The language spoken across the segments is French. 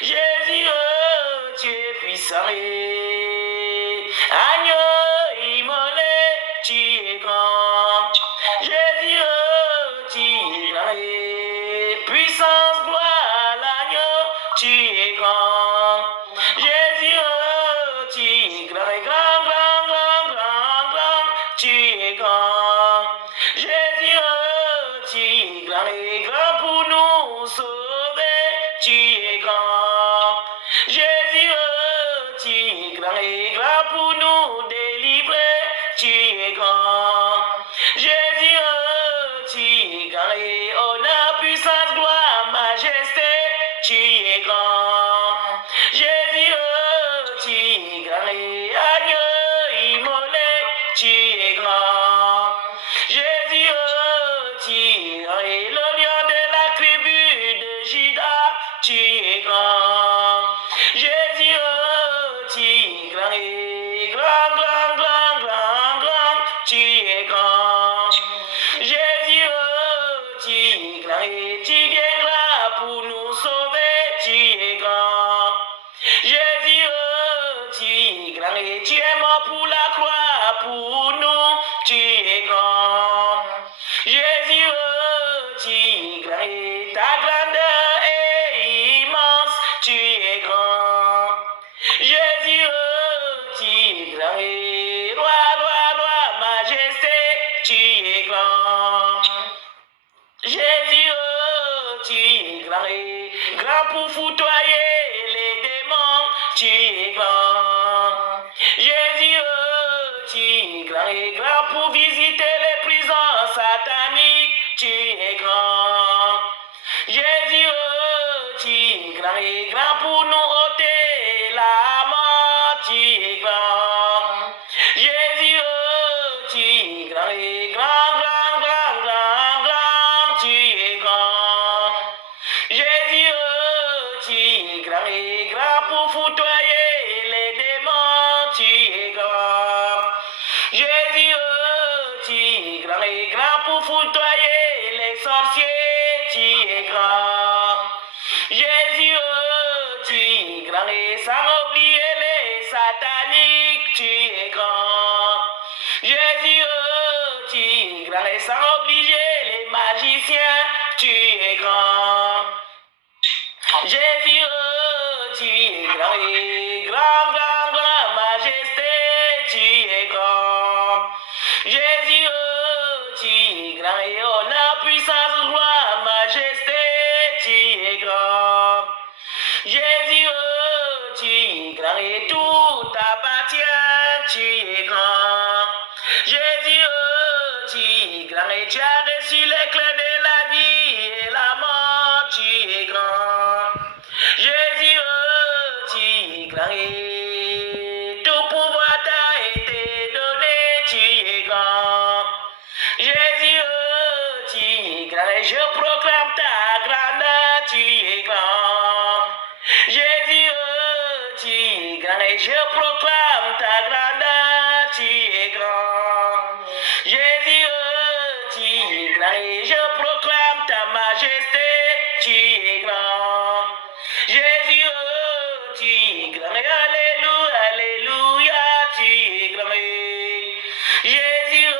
Jésus, tu es puissant. Agneau immolé, tu es grand. Jésus, tu es grand. Puissance, gloire à l'agneau, tu es grand. Jésus, tu es grand, grand, grand, grand, grand, grand, tu es grand. Jésus, tu es grand et grand pour nous sauver, tu es grand. Jésus, tu es grand et grand pour nous délivrer, tu es grand. Jésus, tu es grand et honneur, puissance, gloire, majesté, tu es grand. Jésus, tu es grand et agneau immolé, tu es grand. Jésus, tu es grand et le lion de la tribu de Juda, tu es grand. Jésus, tu es grand et grand, grand, grand, grand, grand, tu es grand. Jésus, tu es grand et tu viendras pour nous sauver, tu es grand. Jésus, tu es grand et tu es mort pour la croix pour nous, tu es grand. Jésus, tu es grand et ta grandeur est immense, tu es grand. Jésus, tu es grand et roi, roi, roi, majesté, tu es grand. Jésus, tu es grand et grand pour foudroyer les démons, tu es grand. Jésus, tu es grand et grand pour visiter les prisons sataniques, tu es grand. Jésus, tu es grand et grand pour nous ôter la mort, tu es grand. Jésus, tu es grand et grand, grand, grand, grand, grand, tu es grand. Jésus, tu es grand et grand pour foudroyer les démons, tu es grand. Jésus, tu es grand et grand pour foudroyer les sorciers, tu es grand. Jésus, tu es grand et sans oublier les sataniques, tu es grand. Jésus, tu es grand et sans obliger les magiciens, tu es grand. Jésus, tu es grand et grand, grand, grand, majesté, tu es grand. Jésus, tu es grand et honneur, puissance, gloire, majesté, tu es grand. Jésus, tu es grand et tout t'appartient, tu es grand. Jésus, tu es grand et tu as reçu l'éclat de la vie et la mort, tu es grand. Jésus, tu es grand et tout pouvoir t'a été donné, tu es grand. Jésus, tu es grand et je proclame ta grandeur, tu es grand. Jésus, tu es grand et je proclame ta grandeur, tu es grand. Jésus, tu es grand et je proclame ta majesté, tu es grand. Jésus, tu es grand et alléluia, alléluia, tu es grand. Jésus,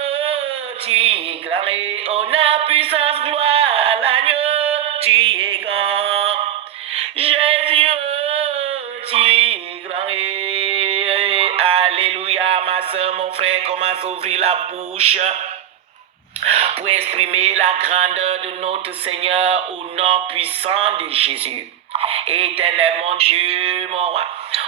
tu es grand et honneur, puissance, gloire à l'agneau, tu es grand. Jésus, tu es grand et alléluia, ma soeur, mon frère, commence à ouvrir la bouche pour exprimer la grandeur de notre Seigneur au nom puissant de Jésus. Éternel mon Dieu, mon roi,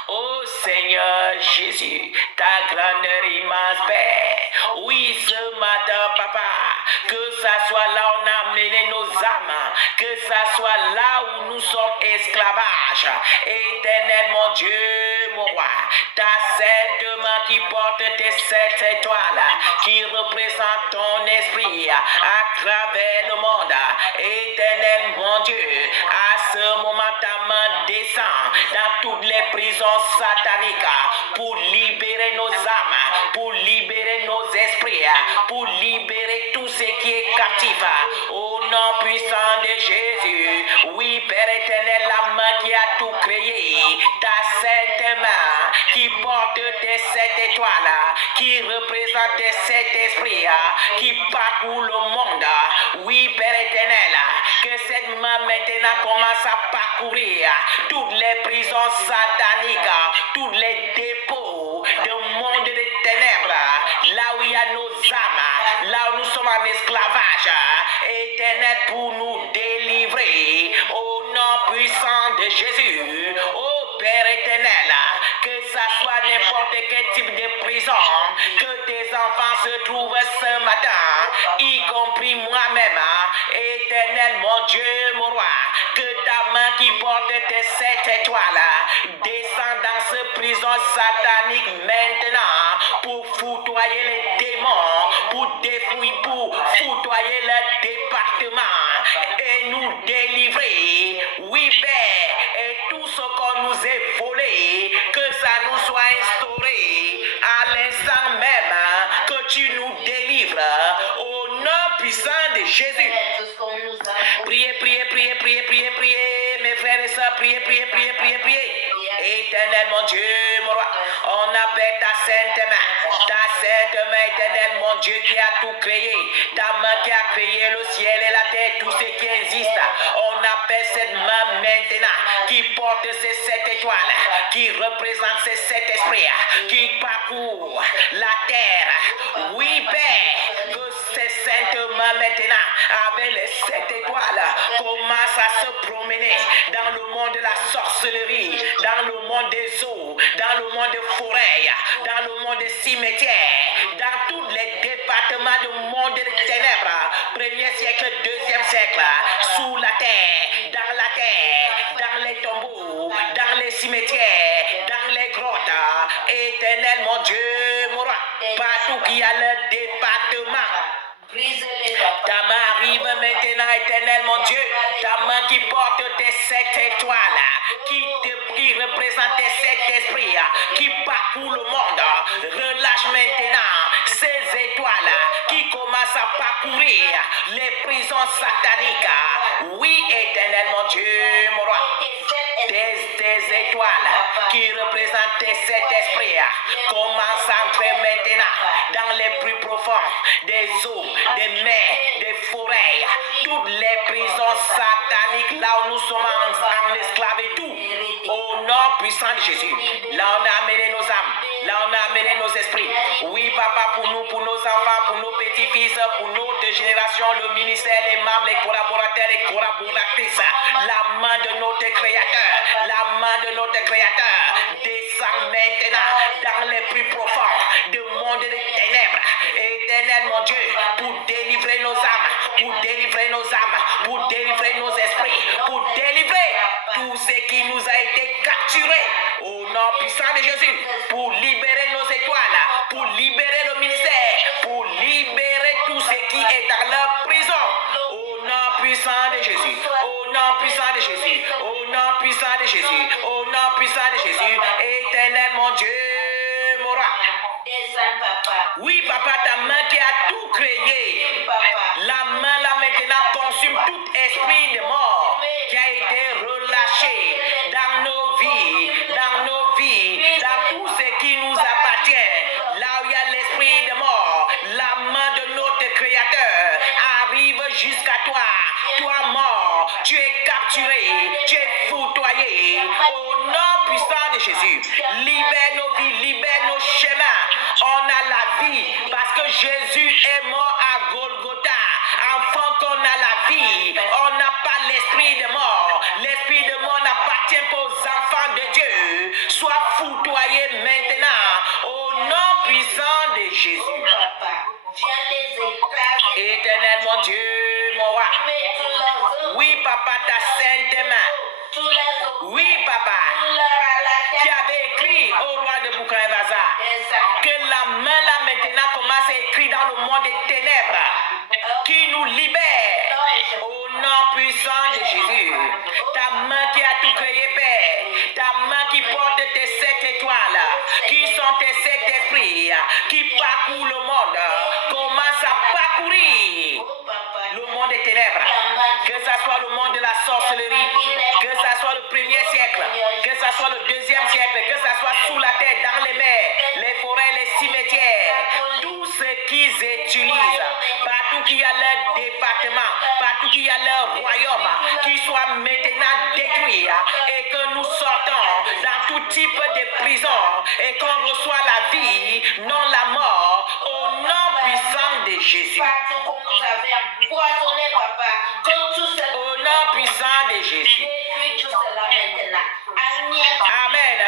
ô Seigneur Jésus, ta grandeur immense, Père. Oui, ce matin, Papa, que ça soit là où on a amené nos âmes, que ça soit là où nous sommes esclavages. Éternel mon Dieu, mon roi, ta sainte main qui porte tes 7 étoiles, qui représente ton esprit à travers le monde. Éternel mon Dieu, à ce moment ta main descend dans toutes les prisons sataniques pour libérer nos âmes, pour libérer nos esprits, pour libérer tout ce qui est captif. Au nom puissant de Jésus, oui Père éternel, qui a tout créé, ta sainte main qui porte tes 7 étoiles, qui représente tes 7 esprits, qui parcourt le monde. Oui, Père éternel, que cette main maintenant commence à parcourir toutes les prisons sataniques, tous les dépôts de monde des ténèbres, là où il y a nos âmes, là où nous sommes en esclavage, éternel, pour nous délivrer au nom puissant de Jésus. Oh Père éternel, que ça soit n'importe quel type de prison que tes enfants se trouvent ce matin, y compris moi-même, éternel mon Dieu, mon roi, que ta main qui porte tes 7 étoiles descend dans cette prison satanique maintenant pour foutoyer les démons, pour défouiller, pour foutoyer le département et nous délivrer. Oui, Père, et tout ce qu'on nous est volé, que ça nous soit instauré à l'instant même que tu nous délivres au nom puissant de Jésus. Priez, priez, priez, priez, priez, priez, mes frères et sœurs, priez, priez, priez, priez, priez. Éternel mon Dieu, mon roi, on appelle ta sainte main, éternel mon Dieu qui a tout créé, ta main qui a créé le ciel et la terre, tout ce qui existe. On appelle cette main maintenant qui porte ces 7 étoiles, qui représente ces 7 esprits, qui parcourt la terre. Oui, Père, que ces saintes mains maintenant, avec les 7 étoiles, commencent à se promener dans le monde de la sorcellerie, dans le monde des eaux, dans le monde des forêts, dans le monde des cimetières, dans tous les départements du monde des ténèbres, 1er siècle, 2e siècle, sous la terre, dans les tombeaux, dans les cimetières, dans les grottes. Éternel mon Dieu, mon roi, partout qu'il y a le département. Ta main arrive maintenant, éternel mon Dieu, ta main qui porte tes 7 étoiles, qui représente tes 7 esprits, qui parcourt le monde. Relâche maintenant ces étoiles qui commencent à parcourir les prisons sataniques. Oui, éternel mon Dieu, mon roi, tes étoiles qui représentent tes 7 esprits commencent à entrer maintenant dans les plus profonds des eaux, des mers, des forêts, toutes les prisons sataniques là où nous sommes en esclaves et tout. Au nom puissant de Jésus, là on a amené nos âmes, là on a amené nos esprits. Oui, papa, pour nous, pour nos enfants, pour nos petits-fils, pour notre génération, le ministère, les membres, les collaborateurs et collaboratrices, la main de notre Créateur, la main de notre Créateur descend maintenant dans les plus profonds du monde des ténèbres. Éternel mon Dieu, pour délivrer nos âmes, pour délivrer nos âmes, pour délivrer nos esprits, pour délivrer tout ce qui nous a été capturé au nom puissant de Jésus, pour libérer nos étoiles, pour libérer le ministère, pour libérer tout ce qui est dans leur prison. Au nom puissant de Jésus, au nom puissant de Jésus, au nom puissant de Jésus, au nom puissant de Jésus, éternel mon Dieu, mon roi. Oui, papa, ta main qui a tout créé, la main là maintenant consume tout esprit de mort qui a été relâché dans nos vies, dans tout ce qui nous appartient. Là où il y a l'esprit de mort, la main de notre Créateur arrive jusqu'à toi. Toi mort, tu es capturé, tu es foudroyé. Au nom puissant de Jésus, libère nos vies, libère nos chemins. On a la vie parce que Jésus est mort à Golgotha. Enfant qu'on a la vie, on n'a pas l'esprit de mort. L'esprit de mort n'appartient qu'aux enfants de Dieu. Sois foudroyé maintenant au nom puissant de Jésus. Éternel mon Dieu, mon roi. Oui, papa, ta sainte main. Oui, papa, qui avait écrit au roi de Boukaïbaza que la main là maintenant commence à écrire dans le monde des ténèbres, qui nous libère au nom puissant de Jésus. Ta main qui a tout créé, Père, ta main qui porte tes 7 étoiles, qui sont tes 7 esprits, qui parcourent le monde, commence à parcourir le monde des ténèbres, que ce soit le monde de la sorcellerie, que ce soit le 1er siècle, ce soit le 2e siècle, que ce soit sous la terre, dans les mers, les forêts, les cimetières, tout ce qu'ils utilisent, partout qu'il y a leur département, partout qu'il y a leur royaume, qui soit maintenant détruit et que nous sortons dans tout type de prison et qu'on reçoit la vie, non la mort, au nom puissant de Jésus. Au nom puissant de Jésus. Amen.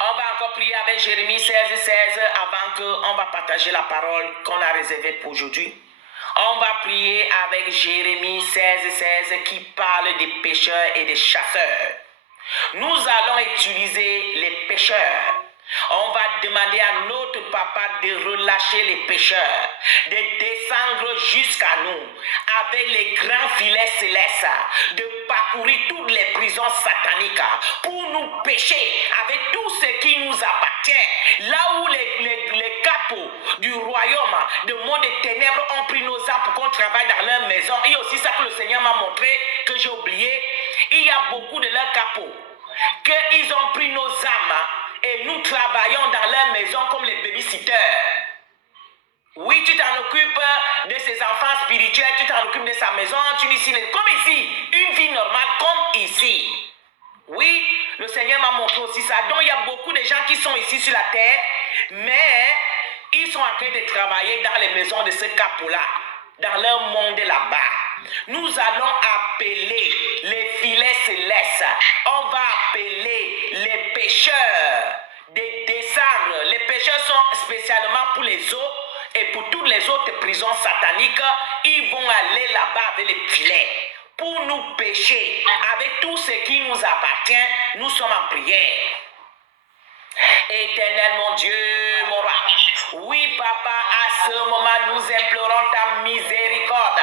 On va encore prier avec Jérémie 16:16 avant qu'on va partager la parole qu'on a réservée pour aujourd'hui. On va prier avec Jérémie 16:16 qui parle des pêcheurs et des chasseurs. Nous allons utiliser les pêcheurs. On va demander à notre papa de relâcher les pêcheurs, de descendre jusqu'à nous avec les grands filets célestes, de parcourir toutes les prisons sataniques pour nous pêcher avec tout ce qui nous appartient. Là où les capots du royaume, du monde des ténèbres ont pris nos âmes pour qu'on travaille dans leur maison. Et aussi ça que le Seigneur m'a montré, que j'ai oublié, il y a beaucoup de leurs capots, qu'ils ont pris nos âmes et nous travaillons dans leur maison comme les babysitters. Oui, tu t'en occupes de ses enfants spirituels, tu t'en occupes de sa maison, tu dis ici, comme ici, une vie normale comme ici. Oui, le Seigneur m'a montré aussi ça. Donc il y a beaucoup de gens qui sont ici sur la terre, mais ils sont en train de travailler dans les maisons de ce capot-là, dans leur monde là-bas. Nous allons appeler les filets célestes. On va appeler les pêcheurs de descendre. Les pêcheurs sont spécialement pour les eaux et pour toutes les autres prisons sataniques. Ils vont aller là-bas avec les filets pour nous pêcher avec tout ce qui nous appartient. Nous sommes en prière. Éternel mon Dieu, mon roi. Oui, papa, à ce moment, nous implorons ta miséricorde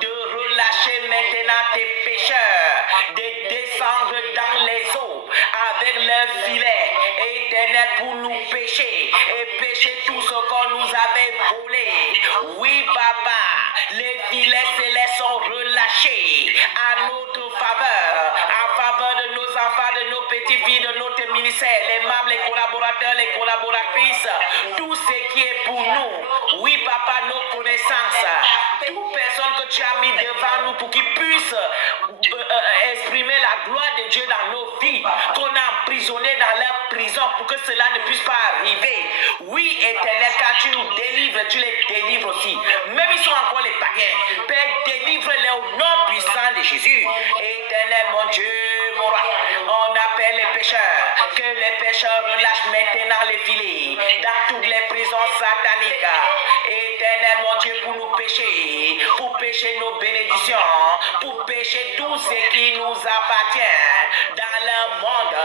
de relâcher maintenant tes pécheurs, de descendre dans les eaux avec leurs filets, éternel, pour nous pêcher et pêcher tout ce qu'on nous avait volé. Oui, papa, les filets célestes sont relâchés à notre faveur, en faveur de nos enfants, de nos petites filles, de notre ministère, les membres, les collaborateurs, les collaboratrices, tout ce qui est pour nous. Oui, papa, nos connaissances, toute personne que tu as mis devant nous pour qu'ils puissent exprimer la gloire de Dieu dans nos vies, qu'on a emprisonné dans leur prison pour que cela ne puisse pas arriver. Oui, éternel, quand tu nous délivres, tu les délivres aussi. Même ils sont encore les païens. Père, délivre-les au nom puissant de Jésus. Éternel, mon Dieu, mon roi, on appelle les pécheurs, que les pécheurs relâchent maintenant les filets dans toutes les prisons sataniques. Éternel, mon Dieu, pour nous pécher, pour pécher nos bénédictions, pour pécher tout ce qui nous appartient dans le monde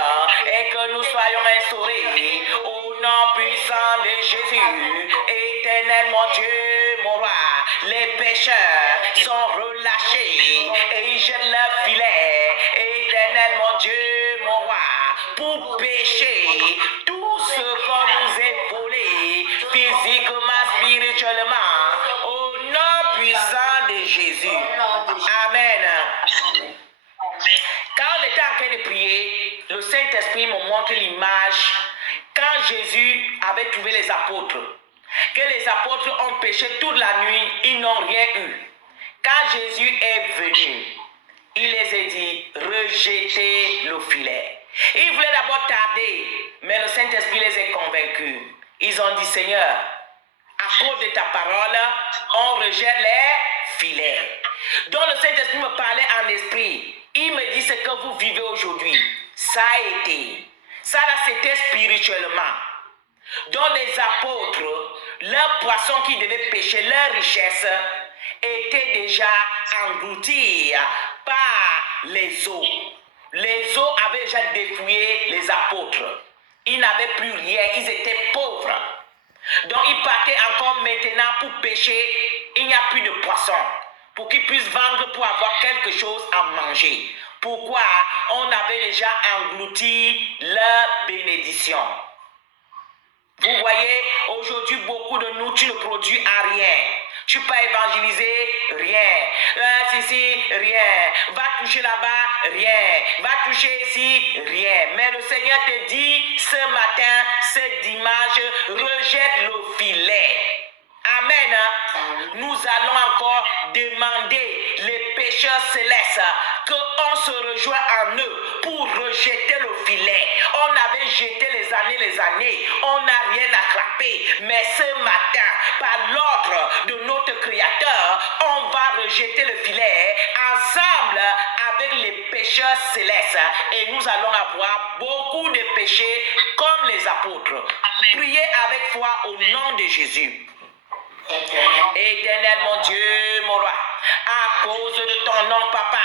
et que nous soyons instaurés au nom puissant de Jésus. Éternel, mon Dieu, mon roi, les pécheurs sont relâchés et ils jettent leur filet. Éternel, mon Dieu, mon roi, pour pécher tout ce qu'on nous est volé, physiquement, spirituellement, au nom puissant de Jésus. Amen. Quand on était en train de prier, le Saint-Esprit me montre l'image quand Jésus avait trouvé les apôtres. Que les apôtres ont péché toute la nuit, ils n'ont rien eu. Quand Jésus est venu, il les a dit, rejetez le filet. Ils voulaient d'abord tarder, mais le Saint-Esprit les a convaincus. Ils ont dit, Seigneur, à cause de ta parole, on rejette les filets. Donc le Saint-Esprit me parlait en esprit. Il me dit ce que vous vivez aujourd'hui. Ça a été. Ça là, c'était spirituellement. Donc les apôtres, leurs poissons qui devaient pêcher, leur richesse, étaient déjà engloutis par les eaux. Les eaux avaient déjà dépouillé les apôtres. Ils n'avaient plus rien, ils étaient pauvres. Donc ils partaient encore maintenant pour pêcher. Il n'y a plus de poissons. Pour qu'ils puissent vendre pour avoir quelque chose à manger. Pourquoi? On avait déjà englouti leur bénédiction. Vous voyez, aujourd'hui, beaucoup de nous, tu ne produis à rien. Tu peux évangéliser, rien. Ici, rien. Va toucher là-bas, rien. Va toucher ici, rien. Mais le Seigneur te dit ce matin, ce dimanche, rejette le filet. Amen. Nous allons encore demander les pécheurs célestes qu'on se rejoint en eux pour rejeter le filet. On avait jeté les années, on n'a rien attrapé. Mais ce matin, par l'ordre de notre Créateur, on va rejeter le filet ensemble avec les pécheurs célestes. Et nous allons avoir beaucoup de péchés comme les apôtres. Priez avec foi au nom de Jésus. Éternel mon Dieu, mon roi, à cause de ton nom, papa,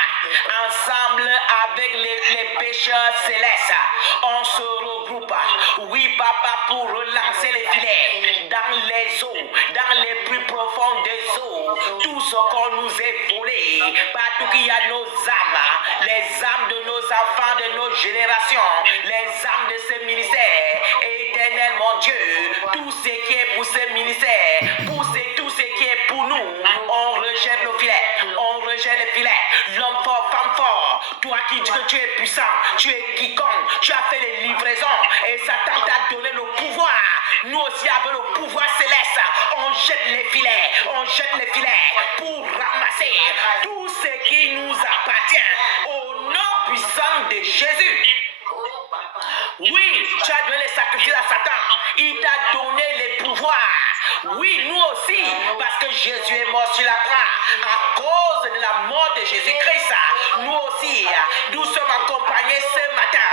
ensemble avec les pécheurs célestes, on se regroupe, oui, papa, pour relancer les filets dans les eaux, dans les plus profondes des eaux, tout ce qu'on nous est volé, partout qu'il y a nos âmes, les âmes de nos enfants, de nos générations, les âmes de ce ministère. Éternel mon Dieu, tout ce qui est pour ce ministère, tout ce qui est pour nous, on rejette le filet, on rejette le filet. L'homme fort, femme fort, toi qui dis que tu es puissant, tu es quiconque, tu as fait les livraisons et Satan t'a donné le pouvoir. Nous aussi avons le pouvoir céleste. On jette les filets, pour ramasser tout ce qui nous appartient au nom puissant de Jésus. Oui, tu as donné les sacrifices à Satan. Il t'a donné les pouvoirs. Oui, nous aussi, parce que Jésus est mort sur la croix. À cause de la mort de Jésus-Christ, nous aussi, nous sommes accompagnés ce matin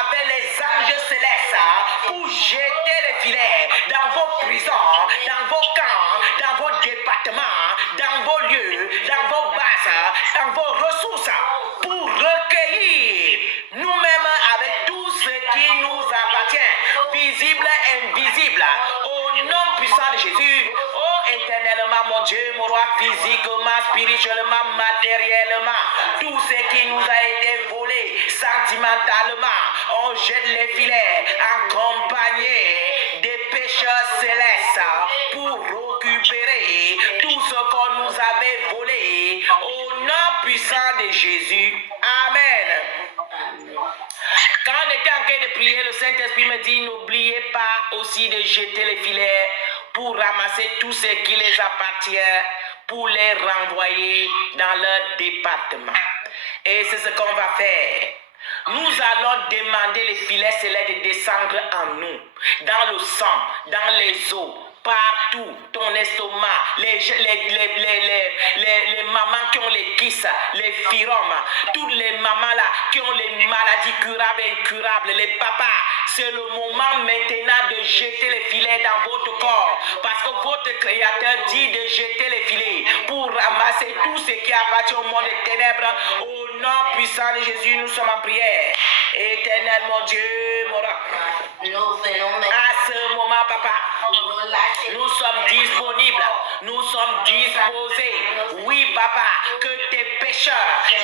avec les anges célestes pour jeter les filets dans vos prisons, dans vos camps, dans vos départements, dans vos lieux, dans vos bases, dans vos ressources, pour recueillir nous-mêmes avec tout ce qui nous appartient, visible et invisible, au nom puissant de Jésus. Oh, éternellement, mon Dieu, mon roi, physiquement, spirituellement, matériellement, tout ce qui nous a été volé, sentimentalement, on jette les filets, accompagnés des pécheurs célestes, pour récupérer tout ce qu'on nous avait volé, au nom puissant de Jésus. Amen. Quand on était en train de prier, le Saint-Esprit me dit, n'oubliez pas aussi de jeter les filets pour ramasser tout ce qui les appartient, pour les renvoyer dans leur département. Et c'est ce qu'on va faire. Nous allons demander les filets célestes de descendre en nous, dans le sang, dans les os, partout, ton estomac, les mamans qui ont les kisses, les firomes, toutes les mamans là qui ont les maladies curables et incurables, les papas, c'est le moment maintenant de jeter les filets dans votre corps, parce que votre Créateur dit de jeter les filets pour ramasser tout ce qui appartient au monde des ténèbres. Au nom puissant de Jésus, nous sommes en prière. Éternel mon Dieu, mon roi, à ce moment, papa, nous sommes disponibles, nous sommes disposés. Oui, papa, que tes pécheurs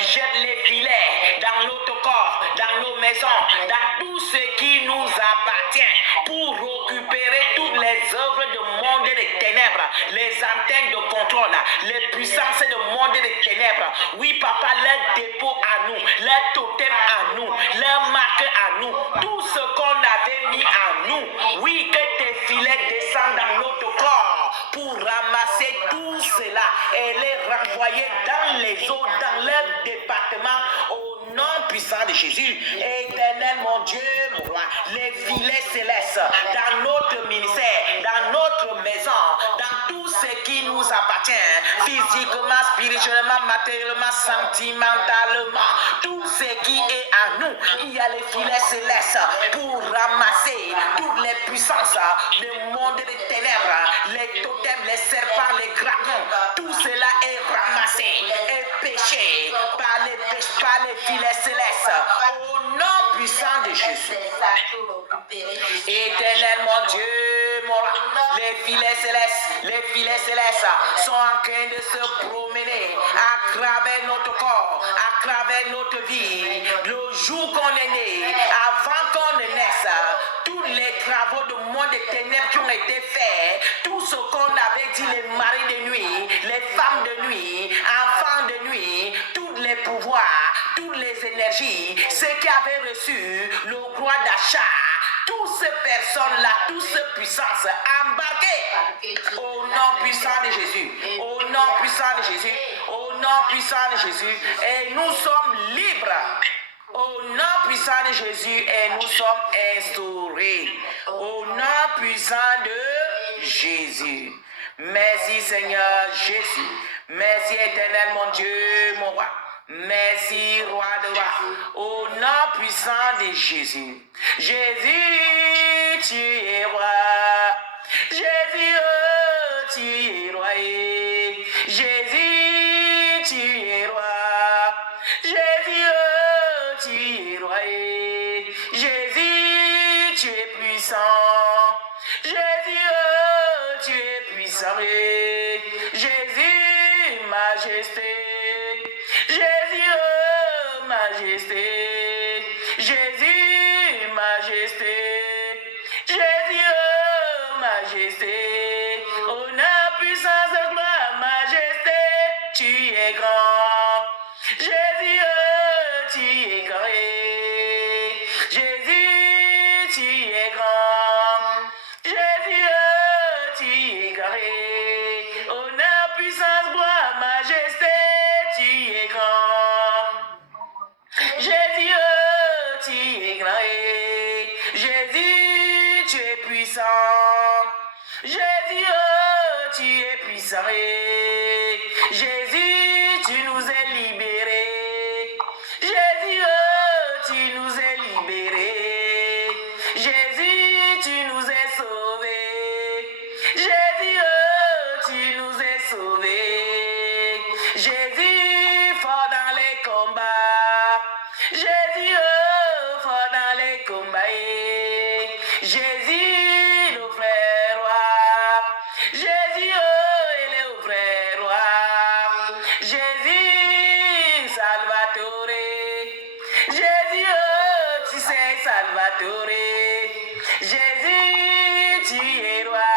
jettent les filets dans notre corps, dans nos maisons, dans tout ce qui nous appartient, pour récupérer toutes les œuvres du monde des ténèbres, les antennes de contrôle, les puissances du monde des ténèbres. Oui, papa, leur dépôt à nous, leur totem à nous, leur marque à nous, tout ce qu'on avait mis à nous. Oui, que tes filets descendent dans notre corps pour ramasser tout cela et les renvoyer dans les eaux, dans leur département, au nom puissant de Jésus. Éternel mon Dieu, mon roi, les filets célestes dans notre ministère, dans notre maison, dans tout ce qui nous appartient, physiquement, spirituellement, matériellement, sentimentalement, tout ce qui est à nous, il y a les filets célestes pour ramasser toutes les puissances, le monde des ténèbres, les totems, les serpents, les dragons, tout cela est ramassé et péché par les filets célestes, au nom puissant de Jésus. Éternel mon Dieu, mon Les filets célestes sont en train de se promener à travers notre corps, à travers notre vie. Le jour qu'on est né, avant qu'on ne naisse, tous les travaux de monde des ténèbres qui ont été faits, tout ce qu'on avait dit, les maris de nuit, les femmes de nuit, enfants de nuit, tous les pouvoirs, toutes les énergies, ceux qui avaient reçu le droit d'achat, toutes ces personnes-là, toutes ces puissances embarquées au nom puissant de Jésus, au nom puissant de Jésus, au nom puissant de Jésus, et nous sommes libres. Au nom puissant de Jésus, et nous sommes instaurés. Au nom puissant de Jésus. Merci Seigneur Jésus. Merci éternel mon Dieu, mon roi. Merci roi de roi. Au nom puissant de Jésus. Jésus, tu es roi. Jésus, oh, tu es roi. Jésus, tu es roi. Jésus, oh, tu es roi. Jésus, tu es puissant. Jésus, oh, tu es puissant. Jésus, majesté. Jésus, oh, majesté. Jésus, majesté. Jésus, oh, majesté. Honneur, puissance, gloire, majesté. Tu es grand. Jésus, oh, tu es grand. Jésus, tu es grand. Jésus, oh, tu es grand. Honneur, puissance, gloire, majesté, tu es grand. Jésus, oh, tu es grand. Jésus, tu es puissant. Jésus, oh, tu es puissant. Jésus, tu nous as libérés. Jésus, oh, tu nous as libérés. Jésus, tu nous as sauvés. Jésus, oh, tu nous as sauvés. Jésus, fort dans les combats. Jésus, oh, fort dans les combats. Jésus, le frère roi. Jésus, oh, il est au frère roi. Jésus, Salvatore. Jésus, oh, tu sais, Salvatore. Jésus, tu es roi.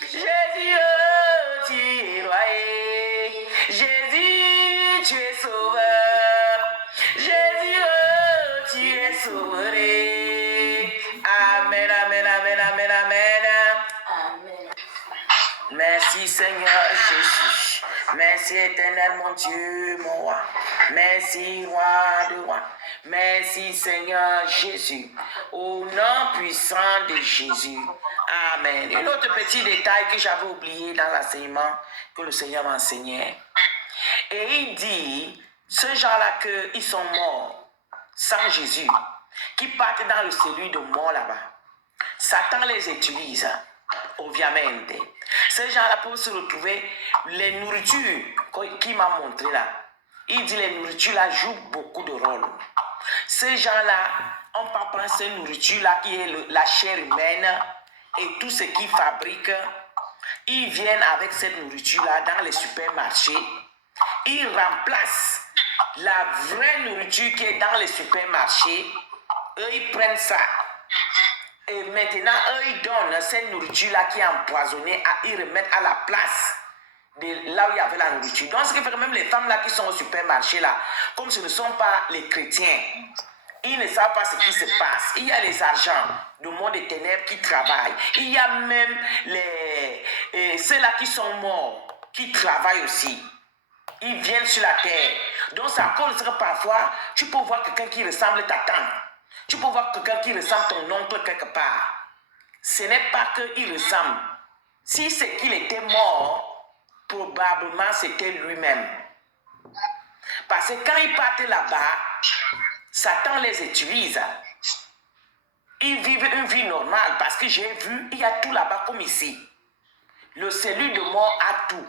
Jésus, oh, tu es roi. Jésus, tu es sauveur. Jésus, oh, tu es sauveur. Amen, amen, amen, amen, amen. Amen. Merci Seigneur Jésus. Merci éternel mon Dieu, mon roi. Merci roi de roi. Merci Seigneur Jésus. Au nom puissant de Jésus. Amen. Un autre petit détail que j'avais oublié dans l'enseignement que le Seigneur m'enseignait. Et il dit, ce gens-là qu'ils sont morts sans Jésus, qui partent dans le cellule de mort là-bas. Satan les utilise, ovviamente. Ces gens-là peuvent se retrouver, les nourritures qu'il m'a montré là. Il dit les nourritures là jouent beaucoup de rôle. Ces gens-là, on peut prendre ces nourritures-là qui est la chair humaine et tout ce qu'ils fabriquent. Ils viennent avec cette nourriture-là dans les supermarchés. Ils remplacent la vraie nourriture qui est dans les supermarchés. Eux, ils prennent ça. Et maintenant, eux, ils donnent cette nourriture-là qui est empoisonnée, ils remettent à la place de là où il y avait la nourriture. Donc, ce qui fait que même les femmes-là qui sont au supermarché, là, comme ce ne sont pas les chrétiens, ils ne savent pas ce qui se passe. Il y a les agents du monde des ténèbres qui travaillent. Il y a même ceux-là qui sont morts, qui travaillent aussi. Ils viennent sur la terre. Donc, ça cause que parfois, tu peux voir quelqu'un qui ressemble à ta tante. Tu peux voir quelqu'un qui ressemble à ton oncle quelque part. Ce n'est pas qu'il ressemble. Si c'est qu'il était mort, probablement c'était lui-même. Parce que quand ils partent là-bas, Satan les utilise. Ils vivent une vie normale parce que j'ai vu, il y a tout là-bas comme ici. Le cellule de mort a tout.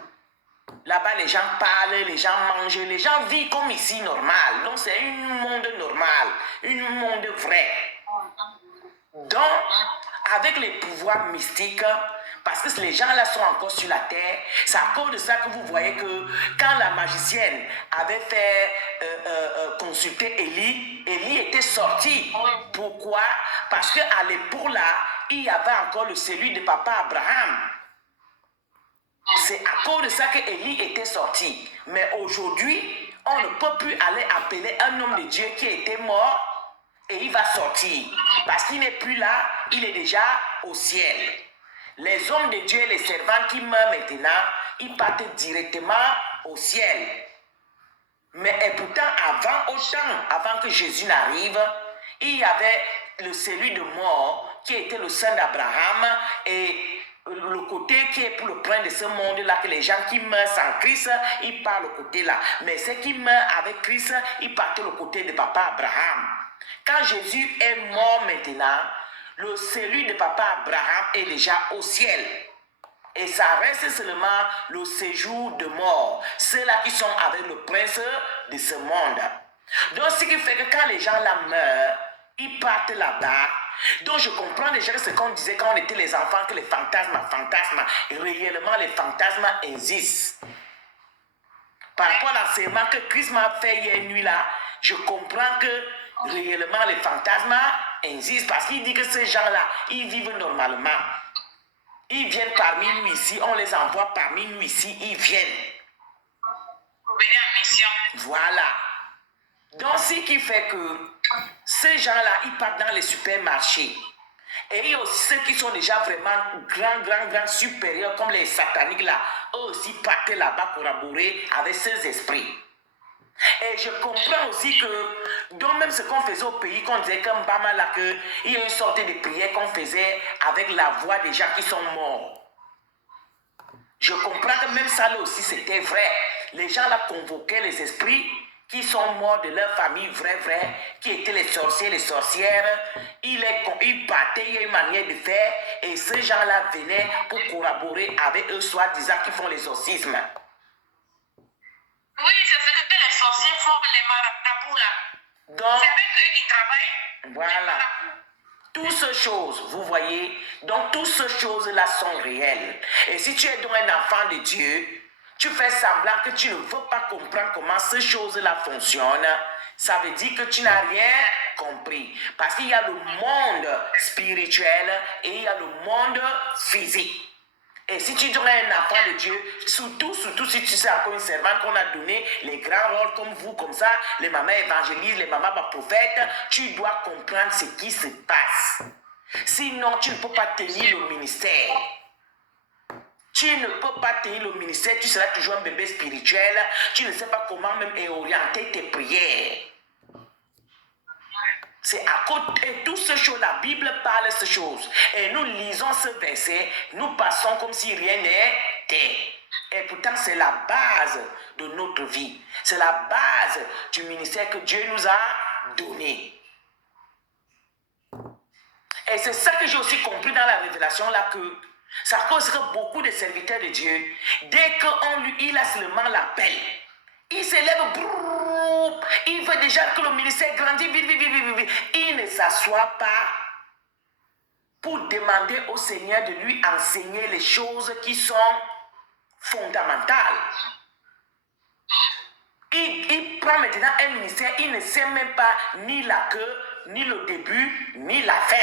Là-bas, les gens parlent, les gens mangent, les gens vivent comme ici, normal. Donc, c'est un monde normal, un monde vrai. Donc, avec les pouvoirs mystiques, parce que les gens là sont encore sur la terre, c'est à cause de ça que vous voyez que quand la magicienne avait fait consulter Élie, Élie était sorti. Pourquoi? Parce qu'à l'époque là, il y avait encore le celui de papa Abraham. C'est à cause de ça que Élie était sorti. Mais aujourd'hui, on ne peut plus aller appeler un homme de Dieu qui était mort et il va sortir. Parce qu'il n'est plus là, il est déjà au ciel. Les hommes de Dieu et les servants qui meurent maintenant, ils partent directement au ciel. Mais et pourtant, avant que Jésus n'arrive, il y avait celui de mort qui était le sein d'Abraham et le côté qui est pour le prince de ce monde-là, que les gens qui meurent sans Christ, ils partent le côté là. Mais ceux qui meurent avec Christ, ils partent le côté de papa Abraham. Quand Jésus est mort maintenant, celui de papa Abraham est déjà au ciel. Et ça reste seulement le séjour de mort. Ceux-là qui sont avec le prince de ce monde. Donc, ce qui fait que quand les gens là meurent, ils partent là-bas. Donc, je comprends déjà ce qu'on disait quand on était les enfants, que les fantasmes, réellement les fantasmes existent. Par rapport à l'enseignement que Christ m'a fait hier nuit là, je comprends que réellement les fantasmes existent parce qu'il dit que ces gens-là, ils vivent normalement. Ils viennent parmi nous ici, on les envoie parmi nous ici, ils viennent. Pour venir en mission. Voilà. Donc, ce qui fait que ces gens-là, ils partent dans les supermarchés. Et il y a aussi ceux qui sont déjà vraiment grands supérieurs, comme les sataniques là. Eux aussi partent là-bas collaborer avec ces esprits. Et je comprends aussi que, donc même ce qu'on faisait au pays, qu'on disait comme Bama là, qu'il y a une sorte de prière qu'on faisait avec la voix des gens qui sont morts. Je comprends que même ça là aussi c'était vrai. Les gens là convoquaient les esprits qui sont morts de leur famille, vrai, qui étaient les sorciers, les sorcières. Ils partaient, il y a une manière de faire, et ces gens-là venaient pour collaborer avec eux, soi-disant qui font l'exorcisme. Oui, c'est ce que les sorciers font, les marabouts là. Donc, c'est avec eux qui travaillent. Voilà. Toutes ces choses, vous voyez, donc toutes ces choses-là sont réelles. Et si tu es donc un enfant de Dieu, tu fais semblant que tu ne veux pas comprendre comment ces choses-là fonctionnent, ça veut dire que tu n'as rien compris. Parce qu'il y a le monde spirituel et il y a le monde physique. Et si tu es un enfant de Dieu, surtout si tu sais encore une servante qu'on a donné les grands rôles comme vous, comme ça, les mamans évangélistes, les mamans prophètes, tu dois comprendre ce qui se passe. Sinon, tu ne peux pas tenir le ministère. Tu ne peux pas tenir le ministère, tu seras toujours un bébé spirituel, tu ne sais pas comment même orienter tes prières. C'est à côté de toutes ces choses, la Bible parle de ces choses. Et nous lisons ce verset, nous passons comme si rien n'était. Et pourtant, c'est la base de notre vie. C'est la base du ministère que Dieu nous a donné. Et c'est ça que j'ai aussi compris dans la révélation là, que ça cause que beaucoup de serviteurs de Dieu, dès qu'il a seulement l'appel, il se lève, il veut déjà que le ministère grandisse, vite. Il ne s'assoit pas pour demander au Seigneur de lui enseigner les choses qui sont fondamentales. Il prend maintenant un ministère, il ne sait même pas ni la queue, ni le début, ni la fin.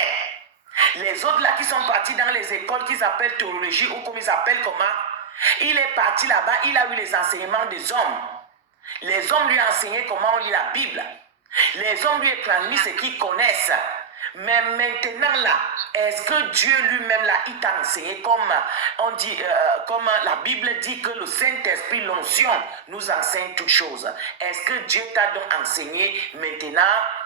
Les autres là qui sont partis dans les écoles qu'ils appellent théologie ou comme ils appellent comment, il est parti là-bas, il a eu les enseignements des hommes. Les hommes lui ont enseigné comment on lit la Bible. Les hommes lui ont transmis ce qu'ils connaissent. Mais maintenant là, est-ce que Dieu lui-même là, il t'a enseigné comme on dit, comme la Bible dit que le Saint-Esprit, l'onction, nous enseigne toutes choses. Est-ce que Dieu t'a donc enseigné maintenant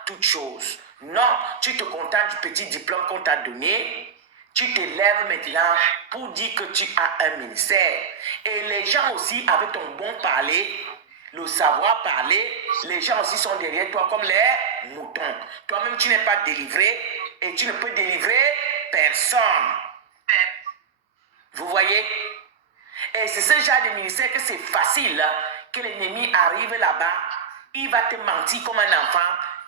toutes choses? Non, tu te contentes du petit diplôme qu'on t'a donné. Tu te lèves maintenant pour dire que tu as un ministère. Et les gens aussi, avec ton bon parler, le savoir parler, les gens aussi sont derrière toi comme les moutons. Toi-même, tu n'es pas délivré et tu ne peux délivrer personne. Vous voyez? Et c'est ce genre de ministère que c'est facile que l'ennemi arrive là-bas, il va te mentir comme un enfant,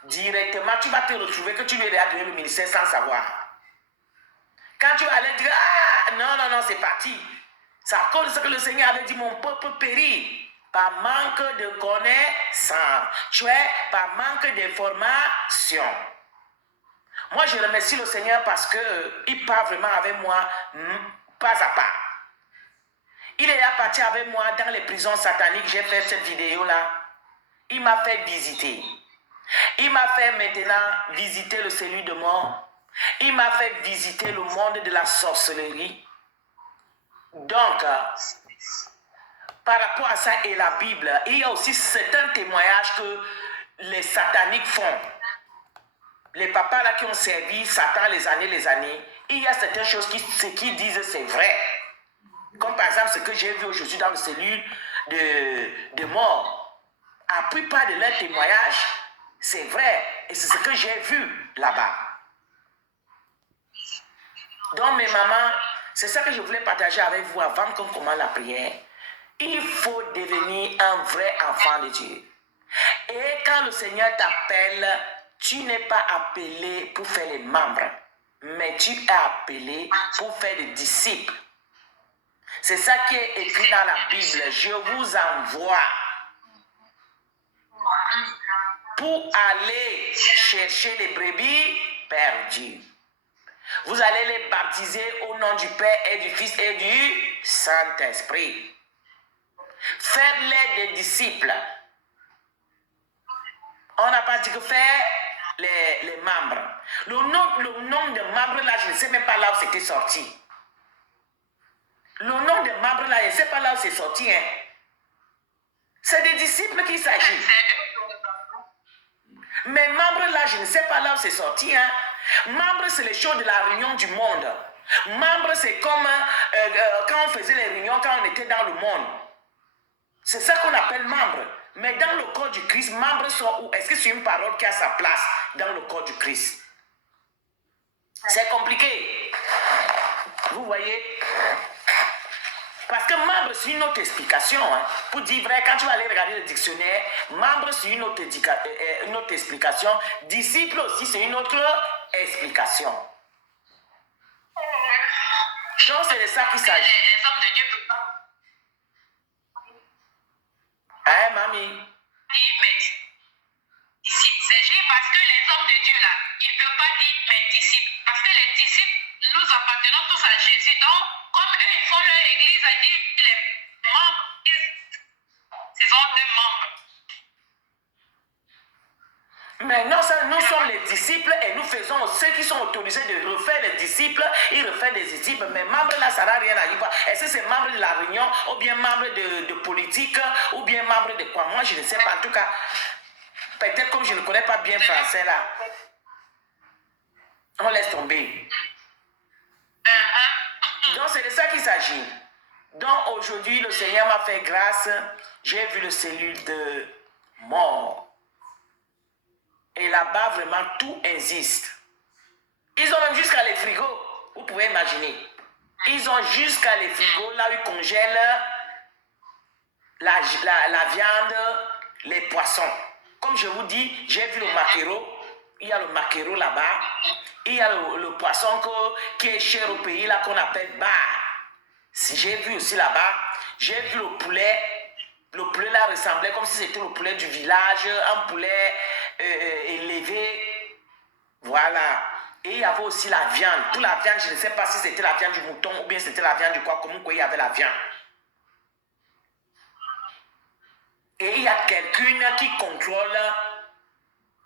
directement tu vas te retrouver que tu lui as donné le ministère sans savoir. Quand tu allais dire, ah, non, non, non, c'est parti. C'est à cause de ce que le Seigneur avait dit, mon peuple périt par manque de connaissance. Tu es par manque d'information. Moi, je remercie le Seigneur parce qu'il part vraiment avec moi, pas à pas. Il est là parti avec moi dans les prisons sataniques. J'ai fait cette vidéo-là. Il m'a fait visiter. Il m'a fait maintenant visiter le cellule de mort. Il m'a fait visiter le monde de la sorcellerie. Donc, par rapport à ça et la Bible, il y a aussi certains témoignages que les sataniques font. Les papas là qui ont servi Satan les années, il y a certaines choses ce qu'ils disent, c'est vrai. Comme par exemple ce que j'ai vu aujourd'hui dans le cellule de mort. La plupart de leurs témoignages, c'est vrai. Et c'est ce que j'ai vu là-bas. Donc mes mamans, c'est ça que je voulais partager avec vous avant qu'on commence la prière. Il faut devenir un vrai enfant de Dieu. Et quand le Seigneur t'appelle, tu n'es pas appelé pour faire les membres, mais tu es appelé pour faire des disciples. C'est ça qui est écrit dans la Bible. Je vous envoie pour aller chercher les brebis perdues. Vous allez les baptiser au nom du Père et du Fils et du Saint-Esprit. Faites-les des disciples. On n'a pas dit que faire les membres. Le nom de membres là, je ne sais même pas là où c'était sorti. Le nom de membres là, je ne sais pas là où c'est sorti. Hein. C'est des disciples qu'il s'agit. Mais membres là, je ne sais pas là où c'est sorti. Hein. Membres, c'est les choses de la réunion du monde. Membres, c'est comme quand on faisait les réunions, quand on était dans le monde. C'est ça qu'on appelle membre. Mais dans le corps du Christ, membre sont où? Est-ce que c'est une parole qui a sa place dans le corps du Christ? C'est compliqué. Vous voyez? Parce que membre, c'est une autre explication. Hein. Pour dire vrai, quand tu vas aller regarder le dictionnaire, membre, c'est une autre explication. Disciple aussi, c'est une autre explication. Donc, c'est de ça qu'il s'agit. Les hommes de Dieu ne peuvent pas. Hein, mamie? Mais c'est juste parce que les hommes de Dieu là, ils ne peuvent pas dire mes disciples. Parce que les disciples, nous appartenons tous à Jésus. Donc, comme eux, ils font leur église à dire les membres, ce sont les membres. Mais non, ça, nous sommes les disciples et nous faisons ceux qui sont autorisés de refaire les disciples, ils refont des disciples. Mais membres là, ça n'a rien à dire. Est-ce que c'est membre de la réunion, ou bien membre de politique, ou bien membre de quoi? Moi, je ne sais pas. En tout cas, peut-être comme je ne connais pas bien français là, on laisse tomber. Donc, c'est de ça qu'il s'agit. Donc, aujourd'hui, le Seigneur m'a fait grâce. J'ai vu le cellule de mort. Et là-bas, vraiment, tout existe. Ils ont même jusqu'à les frigos. Vous pouvez imaginer. Ils ont jusqu'à les frigos, là où ils congèlent la viande, les poissons. Comme je vous dis, j'ai vu le maquereau. Il y a le maquereau là-bas. Il y a le poisson qui est cher au pays, là, qu'on appelle bar. J'ai vu aussi là-bas. J'ai vu le poulet. Le poulet là ressemblait comme si c'était le poulet du village, un poulet élevé. Voilà. Et il y avait aussi la viande. Toute la viande, je ne sais pas si c'était la viande du mouton ou bien c'était la viande du quoi. Comment il y avait la viande. Et il y a quelqu'un qui contrôle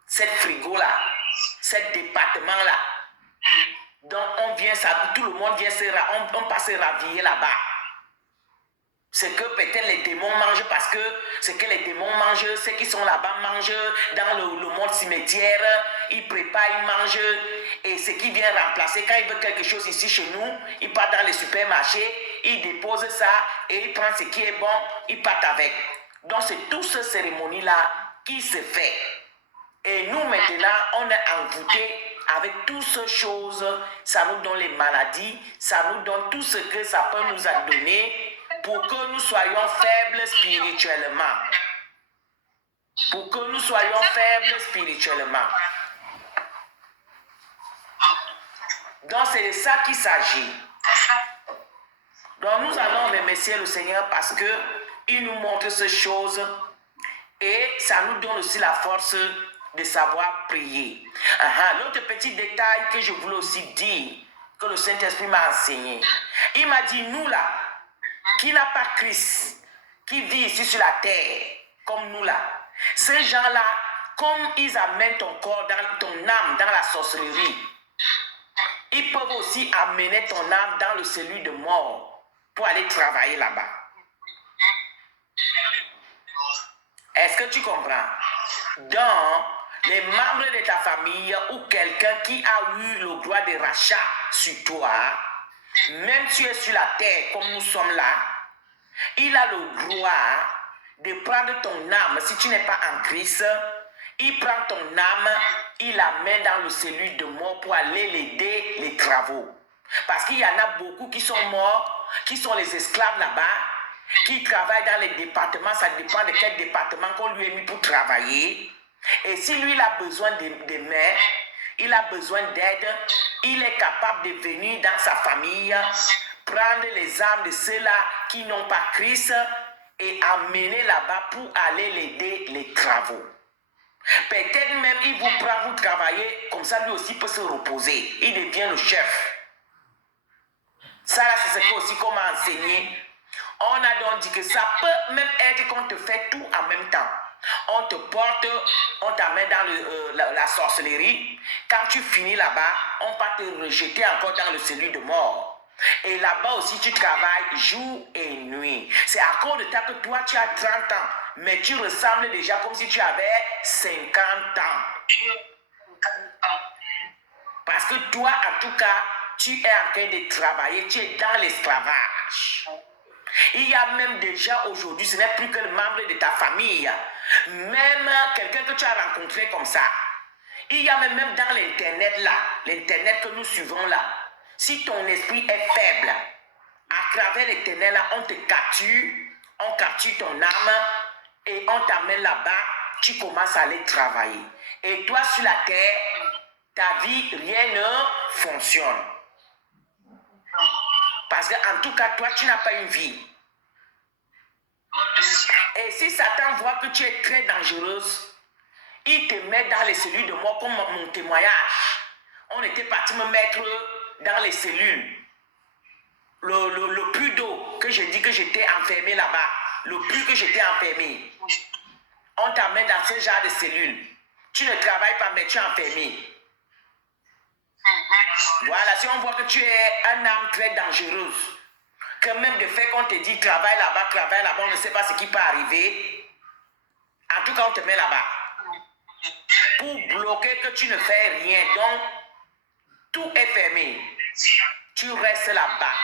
cette frigo-là, cet département-là. Donc on vient, tout le monde vient, on passe se raviller là-bas. C'est que peut-être les démons mangent parce que ce que les démons mangent, ceux qui sont là-bas mangent dans le monde cimetière, ils préparent, ils mangent. Et ce qui vient remplacer, quand ils veulent quelque chose ici chez nous, ils partent dans les supermarchés, ils déposent ça et ils prennent ce qui est bon, ils partent avec. Donc c'est toute cette cérémonie-là qui se fait. Et nous maintenant, on est envoûtés avec toutes ces choses. Ça nous donne les maladies, ça nous donne tout ce que ça peut nous donner pour que nous soyons faibles spirituellement. Pour que nous soyons faibles spirituellement. Donc c'est de ça qu'il s'agit. C'est ça. Donc nous allons remercier le Seigneur parce que il nous montre ces choses et ça nous donne aussi la force de savoir prier. L'autre petit détail que je voulais aussi dire, que le Saint-Esprit m'a enseigné. Il m'a dit, nous là, qui n'a pas Christ, qui vit ici sur la terre, comme nous là, ces gens-là, comme ils amènent ton corps, ton âme dans la sorcellerie, ils peuvent aussi amener ton âme dans le cellule de mort pour aller travailler là-bas. Est-ce que tu comprends? Donc, les membres de ta famille ou quelqu'un qui a eu le droit de rachat sur toi, même si tu es sur la terre comme nous sommes là, il a le droit de prendre ton âme. Si tu n'es pas en Christ, il prend ton âme, il la met dans le cellule de mort pour aller l'aider les travaux. Parce qu'il y en a beaucoup qui sont morts, qui sont les esclaves là-bas, qui travaillent dans les départements, ça dépend de quel département qu'on lui a mis pour travailler. Et si lui il a besoin de mains, il a besoin d'aide, il est capable de venir dans sa famille, prendre les âmes de ceux-là qui n'ont pas Christ et amener là-bas pour aller l'aider les travaux. Peut-être même il vous prend, vous travailler, comme ça lui aussi peut se reposer. Il devient le chef. Ça là, c'est ce aussi qu'on m'a enseigné. On a donc dit que ça peut même être qu'on te fait tout en même temps. On te porte, on t'amène dans la sorcellerie. Quand tu finis là-bas, on va te rejeter encore dans le cellule de mort. Et là-bas aussi, tu travailles jour et nuit. C'est à cause de ça que toi, tu as 30 ans. Mais tu ressembles déjà comme si tu avais 50 ans. Parce que toi, en tout cas, tu es en train de travailler. Tu es dans l'esclavage. Il y a même déjà aujourd'hui, ce n'est plus que le membre de ta famille. Même quelqu'un que tu as rencontré comme ça. Il y a même dans l'internet là, l'internet que nous suivons là. Si ton esprit est faible, à travers l'internet là, on te capture, on capture ton âme et on t'amène là-bas, tu commences à aller travailler. Et toi sur la terre, ta vie, rien ne fonctionne. Parce qu'en tout cas, toi, tu n'as pas une vie. Et si Satan voit que tu es très dangereuse, il te met dans les cellules de mort comme mon témoignage. On était parti me mettre dans les cellules. Le plus d'eau que je dis que j'étais enfermé là-bas, le plus que j'étais enfermé, on t'amène dans ce genre de cellules. Tu ne travailles pas, mais tu es enfermé. Voilà, si on voit que tu es un âme très dangereuse, que même de fait qu'on te dit travaille là-bas, on ne sait pas ce qui peut arriver. En tout cas, on te met là-bas. Pour bloquer que tu ne fais rien. Donc, tout est fermé. Tu restes là-bas.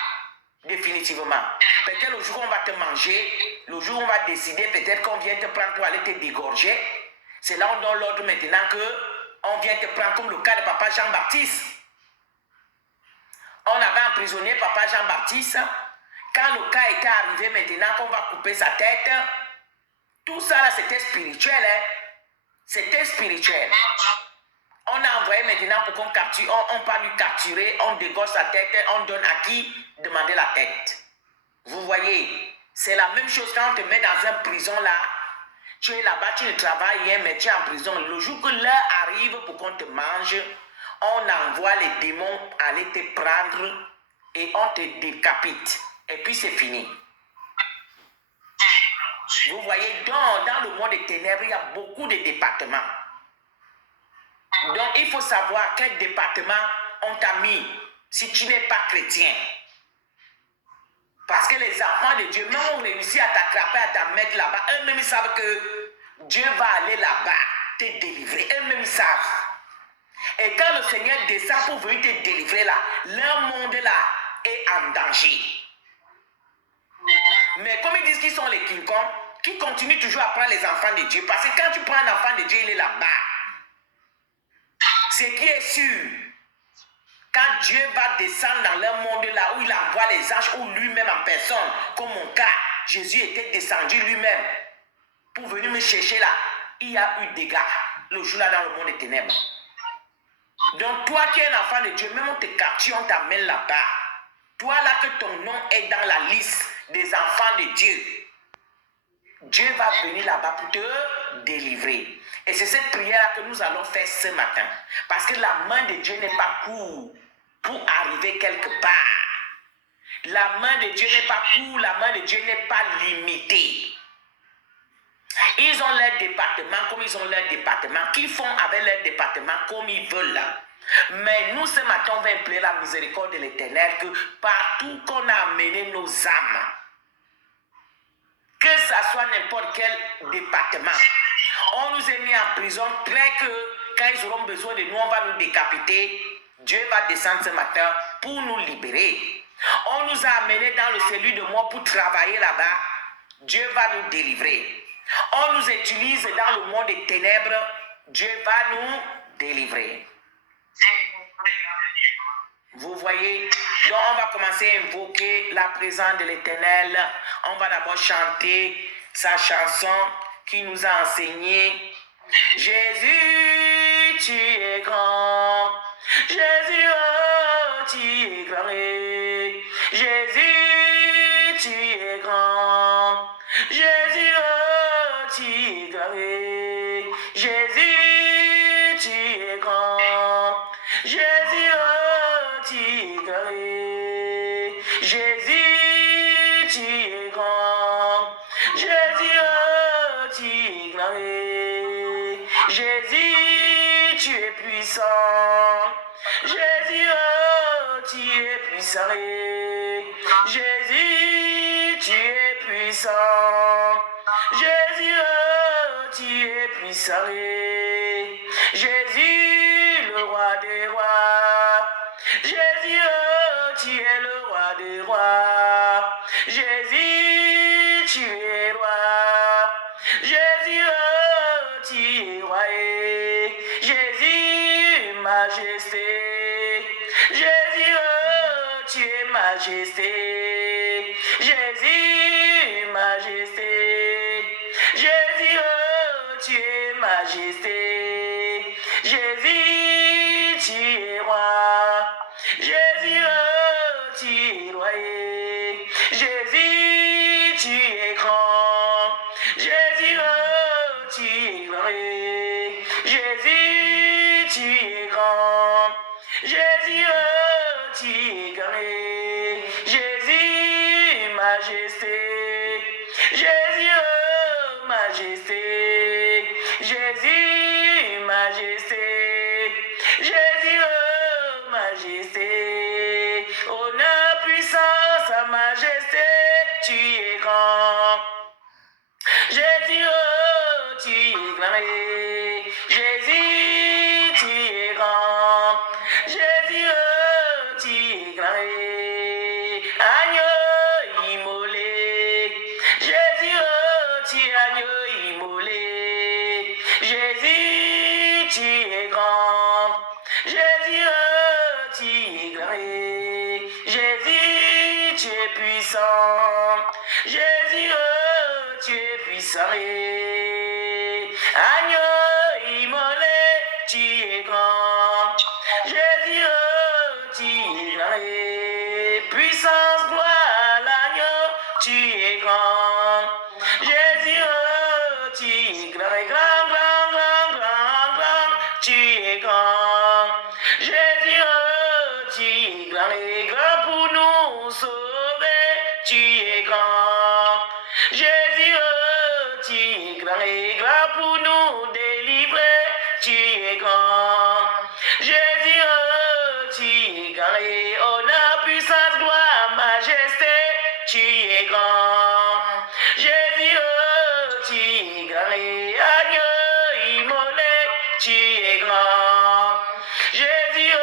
Définitivement. Peut-être le jour où on va te manger, le jour où on va décider, peut-être qu'on vient te prendre pour aller te dégorger. C'est là où on donne l'ordre maintenant qu'on vient te prendre comme le cas de papa Jean-Baptiste. On avait emprisonné papa Jean-Baptiste. Quand le cas était arrivé maintenant qu'on va couper sa tête, tout ça là c'était spirituel. Hein? C'était spirituel. On a envoyé maintenant pour qu'on capture, on va lui capturer, on dégorge sa tête, on donne à qui demander la tête. Vous voyez, c'est la même chose quand on te met dans une prison là. Tu es là-bas, tu ne travailles rien, mais tu es en prison. Le jour que l'heure arrive pour qu'on te mange, on envoie les démons aller te prendre et on te décapite. Et puis c'est fini. Vous voyez, dans le monde des ténèbres, il y a beaucoup de départements. Donc, il faut savoir quel département on t'a mis si tu n'es pas chrétien. Parce que les enfants de Dieu, même ont réussi à t'attraper, à te mettre là-bas. Eux-mêmes, ils savent que Dieu va aller là-bas te délivrer. Eux-mêmes, ils savent. Et quand le Seigneur descend pour venir te délivrer là, leur monde là est en danger. Mais comme ils disent qu'ils sont les King Kong, qui continuent toujours à prendre les enfants de Dieu. Parce que quand tu prends un enfant de Dieu, il est là-bas. Ce qui est sûr, quand Dieu va descendre dans leur monde là où il envoie les anges ou lui-même en personne, comme mon cas, Jésus était descendu lui-même pour venir me chercher là. Il y a eu des dégâts le jour là dans le monde des ténèbres. Donc toi qui es un enfant de Dieu, même on te capture, on t'amène là-bas. Toi là que ton nom est dans la liste des enfants de Dieu. Dieu va venir là-bas pour te délivrer. Et c'est cette prière que nous allons faire ce matin. Parce que la main de Dieu n'est pas courte pour arriver quelque part. La main de Dieu n'est pas courte, la main de Dieu n'est pas limitée. Ils ont leur département comme ils ont leur département, qu'ils font avec leur département comme ils veulent. Mais nous, ce matin, on va implorer la miséricorde de l'Éternel que partout qu'on a amené nos âmes, que ça soit n'importe quel département, on nous a mis en prison, très que quand ils auront besoin de nous, on va nous décapiter. Dieu va descendre ce matin pour nous libérer. On nous a amenés dans le cellule de mort pour travailler là-bas. Dieu va nous délivrer. On nous utilise dans le monde des ténèbres. Dieu va nous délivrer. Vous voyez? Donc on va commencer à invoquer la présence de l'Éternel. On va d'abord chanter sa chanson qui nous a enseigné. Jésus, tu es grand. Jésus, oh, tu es grand. Jésus, tu es grand. Jésus, oh, tu es grand. Jésus, tu es grand. Jésus, oh, tu es grand. Jésus, tu es grand. Jésus, oh, tu es grand. Jésus, tu es puissant. Jésus, oh, tu es puissant. Jésus, tu es puissant. Jésus, oh, tu es puissant. Jésus, le roi des rois. Jésus, oh, tu es le roi des rois. Jésus, tu es roi. Jésus, oh, tu es roi. Jésus, majesté. Jésus, oh, tu es majesté. Jésus, majesté. Jésus, oh, tu es majesté. Jésus, tu es roi. Jésus, oh, tu es roi. Jésus, tu es grand. Jésus, oh, tu es grand. Jésus, tu es grand. Jésus, oh, tu es grand. Jésus, majesté. Jésus, oh, majesté. Jésus, majesté. Jésus, oh, majesté. Honneur, puissance, majesté, tu es grand. Jésus, oh, tu es grand. Jésus, tu es grand. Jésus, oh, tu es grand. Agneau immolé. Jésus, oh, tu es agneau immolé. Jésus, tu es grand. Jésus, oh, tu es grand. Jésus, tu es puissant. Jésus, oh, tu es puissant. Agneau immolé, tu es grand. Jésus, oh, tu es grand. Puissance, gloire à l'agneau, tu es grand. Jésus, oh, tu es grand, grand, grand, grand, grand, grand, tu es grand. Jésus, oh, tu es grand et grand pour nous sauver, tu es grand. Jésus, oh, tu es grand et grand pour nous délivrer, tu es grand. Jésus, oh, tu es grand et honneur, puissance, gloire, majesté, tu es grand. Jésus, oh, tu es grand et agneau immolé, tu es grand. Jésus, oh,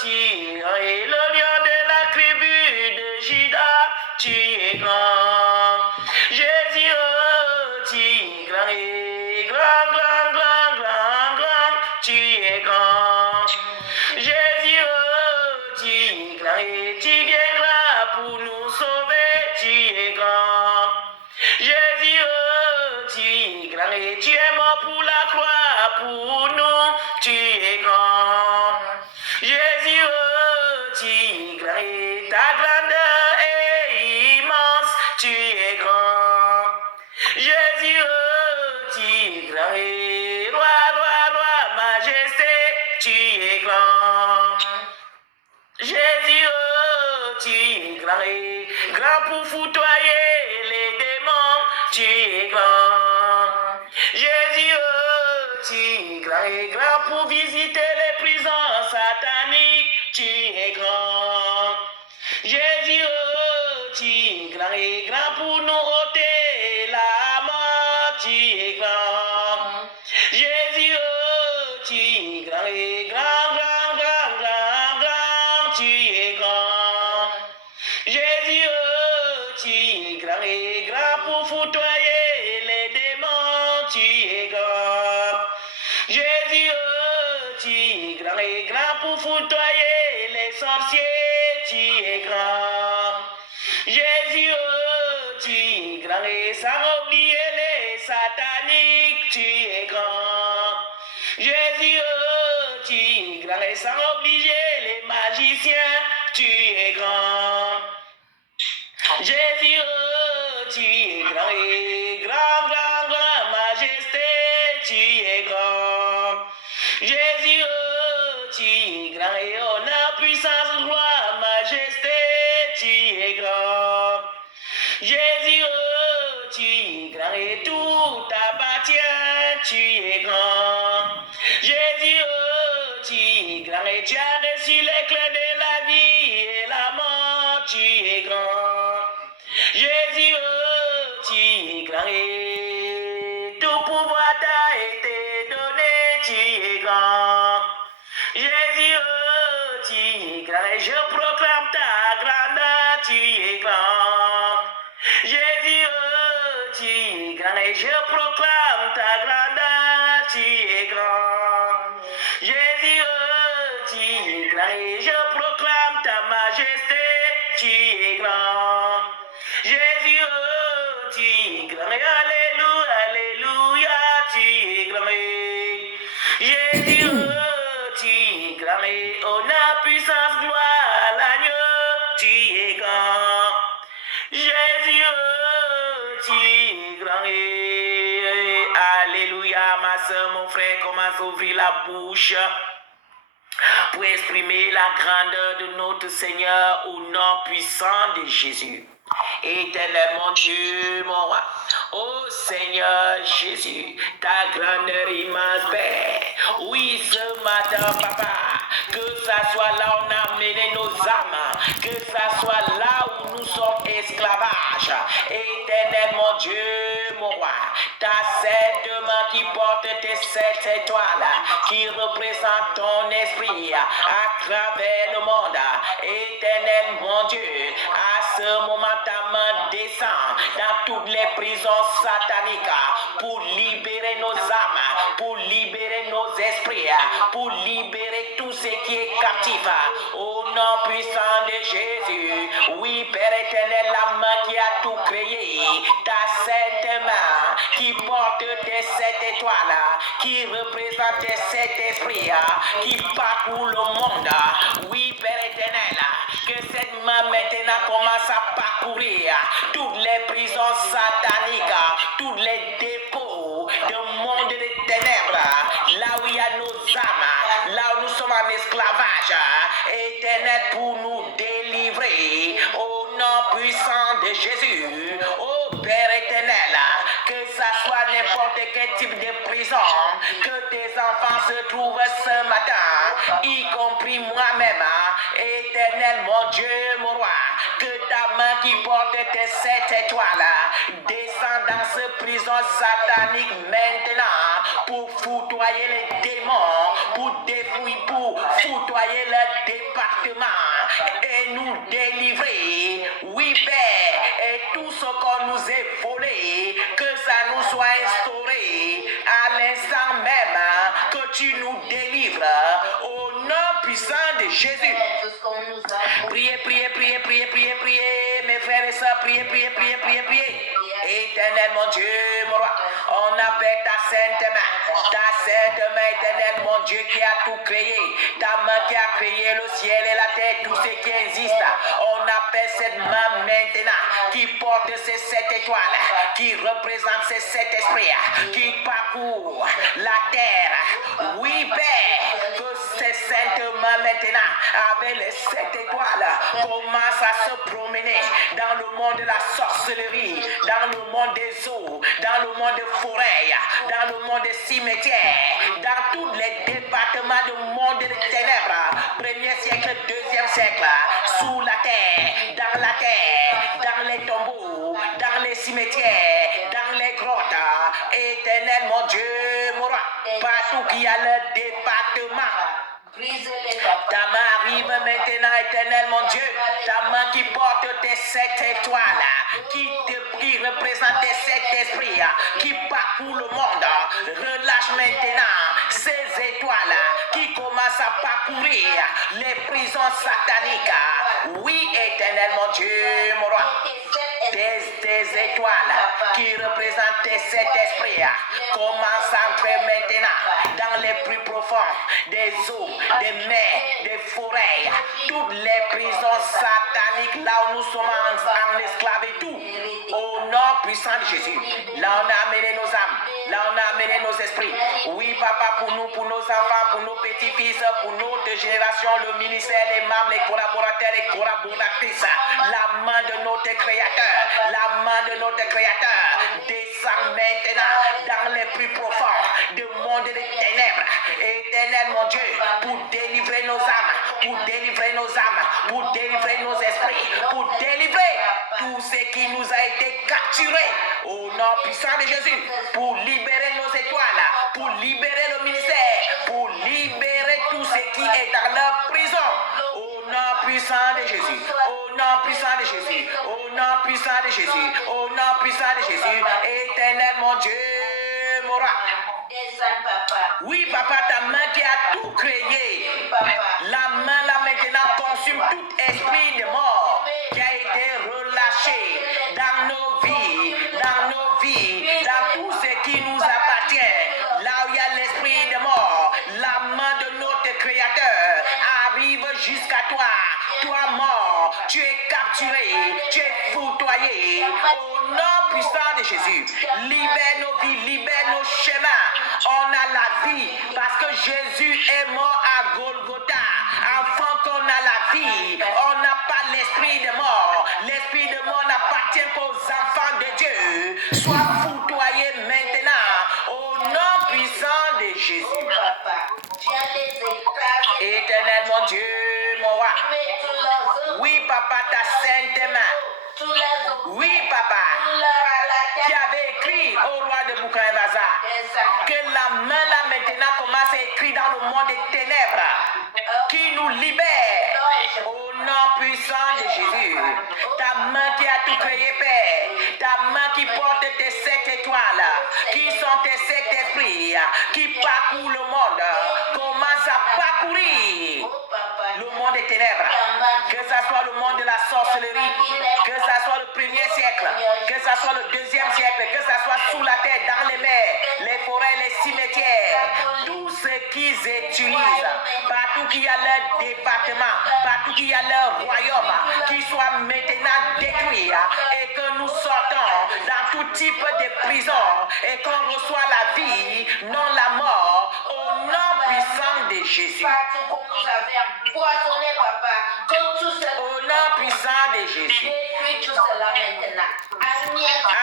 tu es grand et le lion de la tribu de Juda, tu es grand. Jésus, oh, tu es grand et grand, grand, grand, grand, grand, tu es grand. Jésus, oh, tu es grand et tu viendras pour nous sauver, tu es grand. Jésus, oh, tu es grand et tu es mort pour la croix pour nous, tu es grand. grand pour foutoyer les démons, tu es grand. Jésus, oh, tu es grand pour visiter les prisons sataniques, tu es grand. Jésus, oh, tu es grand pour nous ôter la mort, tu es grand. Jésus, oh, tu es grand, tu es grand. Jésus, oh, tu es grand pour foutoyer les démons, tu es grand. Jésus, oh, tu es grand pour foutoyer les sorciers, tu es grand. Jésus, oh, tu es grand, sans oublier les sataniques, tu es grand. Jésus, oh, tu es grand, sans obliger les magiciens, tu es grand. Jésus, oh, tu es grand, majesté, tu es grand. Jésus, oh, tu es grand, et honneur, puissance, gloire, majesté, tu es grand. Jésus, oh, tu es grand, et tout t'appartient, tu es grand. Jésus, oh, tu es grand, et tu as reçu les clés de la vie et la mort, tu es grand. Jésus, oh, tu es grand, et tout pouvoir t'a été donné, tu es grand. Jésus, oh, tu es grand, et je proclame ta grandeur, tu es grand. Jésus, oh, tu es grand, et je proclame ta grandeur, tu es grand. Jésus, oh, tu es grand, et je proclame ta majesté, tu es grand. Jésus, oh, tu es grand, alléluia, alléluia, tu es grand. Jésus, oh, tu es grand, honneur, puissance, gloire, l'agneau, tu es grand. Jésus, oh, tu es grand. Alléluia, ma soeur, mon frère, commence à ouvrir la bouche pour exprimer la grandeur de notre Seigneur au nom puissant de Jésus. Éternel mon Dieu, mon roi, ô Seigneur Jésus, ta grandeur immense, Père. Oui, ce matin, Papa, que ça soit là où on a mené nos âmes, que ça soit là où nous sommes esclavages. Éternel mon Dieu, mon roi, ta sainte main qui porte tes 7 étoiles, qui représente ton esprit à travers le monde. Éternel mon Dieu, à ce moment ta main descend dans toutes les prisons sataniques pour libérer nos âmes, pour libérer nos esprits, pour libérer tout ce qui est captif. Au nom puissant de Jésus, oui Père éternel, la main qui a tout créé, ta sainte main qui porte tes 7 étoiles, qui représente tes 7 esprits, qui parcourt le monde. Oui Père éternel, que cette main maintenant commence à parcourir toutes les prisons sataniques, tous les dépôts du monde des ténèbres, là où il y a nos âmes, là où nous sommes en esclavage, éternel, pour nous délivrer au nom puissant de Jésus. Ô Père éternel, que ça soit n'importe quel type de prison que tes enfants se trouvent ce matin, y compris moi-même, éternel mon Dieu, mon roi, que ta main qui porte tes 7 étoiles descend dans cette prison satanique maintenant pour foutoyer les démons, pour défouiller, pour foutoyer le département et nous délivrer. Oui, Père, et tout ce qu'on nous est volé, que ça nous soit instauré à l'instant même que tu nous délivres au nom puissant de Jésus. Priez, priez, priez, priez, priez, priez, mes frères et sœurs, priez, priez, priez, priez, priez. Éternel mon Dieu, mon roi, on appelle ta sainte main, éternel mon Dieu qui a tout créé, ta main qui a créé le ciel et la terre, tout ce qui existe. On appelle cette main maintenant qui porte ces 7 étoiles, qui représente ces 7 esprits, qui parcourt la terre. Oui, Père, que ces saintes mains maintenant, avec les 7 étoiles, commence à se promener dans le monde de la sorcellerie, dans le monde des eaux, dans le monde des forêts, dans le monde des cimetières, dans tous les départements du monde des ténèbres, 1er siècle, 2e siècle, sous la terre, dans les tombeaux, dans les cimetières, dans les grottes. Éternel mon Dieu, mon roi, partout qu'il y a le département. Ta main arrive maintenant, éternel mon Dieu. Ta main qui porte tes 7 étoiles, qui représente tes 7 esprits, qui parcourt le monde. Relâche maintenant ces étoiles qui commencent à parcourir les prisons sataniques. Oui, éternel mon Dieu, mon roi. Tes étoiles qui représentent tes 7 esprits commencent à entrer maintenant dans les plus profonds des eaux, des mers, des forêts, toutes les prisons sataniques là où nous sommes en esclaves et tout. Au nom puissant de Jésus, là on a amené nos âmes, là on a amené nos esprits. Oui, papa, pour nous, pour nos enfants, pour nos petits-fils, pour notre génération, le ministère, les membres, les collaborateurs et collaboratrices, la main de notre Créateur. La main de notre Créateur descend maintenant dans les plus profonds du monde des ténèbres. Éternel mon Dieu, pour délivrer nos âmes, pour délivrer nos âmes, pour délivrer nos esprits, pour délivrer tout ce qui nous a été capturé au nom puissant de Jésus, pour libérer nos étoiles, pour libérer le ministère, pour libérer tout ce qui est dans leur prison. Au nom puissant de Jésus, au nom puissant de Jésus, au nom puissant de Jésus, au nom puissant de Jésus, éternel mon Dieu, mon roi. Oui, papa, ta main qui a tout créé, la main là maintenant consume tout esprit de mort qui a été relâché dans nos vies, dans tout ce qui nous appartient. Là où il y a l'esprit de mort, la main de notre Créateur arrive jusqu'à toi. Toi mort, tu es capturé, tu es foudroyé. Au nom puissant de Jésus, libère nos vies, libère nos chemins. On a la vie parce que Jésus est mort à Golgotha. Afin qu'on a la vie, on n'a pas l'esprit de mort. L'esprit de mort n'appartient qu'aux enfants de Dieu. Sois foudroyé maintenant au nom puissant de Jésus. Éternel mon Dieu, mon roi. Oui, papa, ta sainte main. Oui, papa, qui avait écrit au roi de Boukaïbaza que la main là maintenant commence à écrire dans le monde des ténèbres, qui nous libère au nom puissant de Jésus. Ta main qui a tout créé, Père, ta main qui porte tes 7 étoiles, qui sont tes 7 esprits, qui parcourent le monde, commence à parcourir le monde des ténèbres, que ce soit le monde de la sorcellerie, que ce soit le 1er siècle, que ce soit le 2e siècle, que ce soit sous la terre, dans les mers, les forêts, les cimetières, tout ce qu'ils utilisent, partout qu'il y a leur département, partout qu'il y a leur royaume, qu'ils soient maintenant détruits et que nous sortons dans tout type de prison et qu'on reçoit la vie, non la mort, au nom puissant de Jésus. Au nom puissant de Jésus.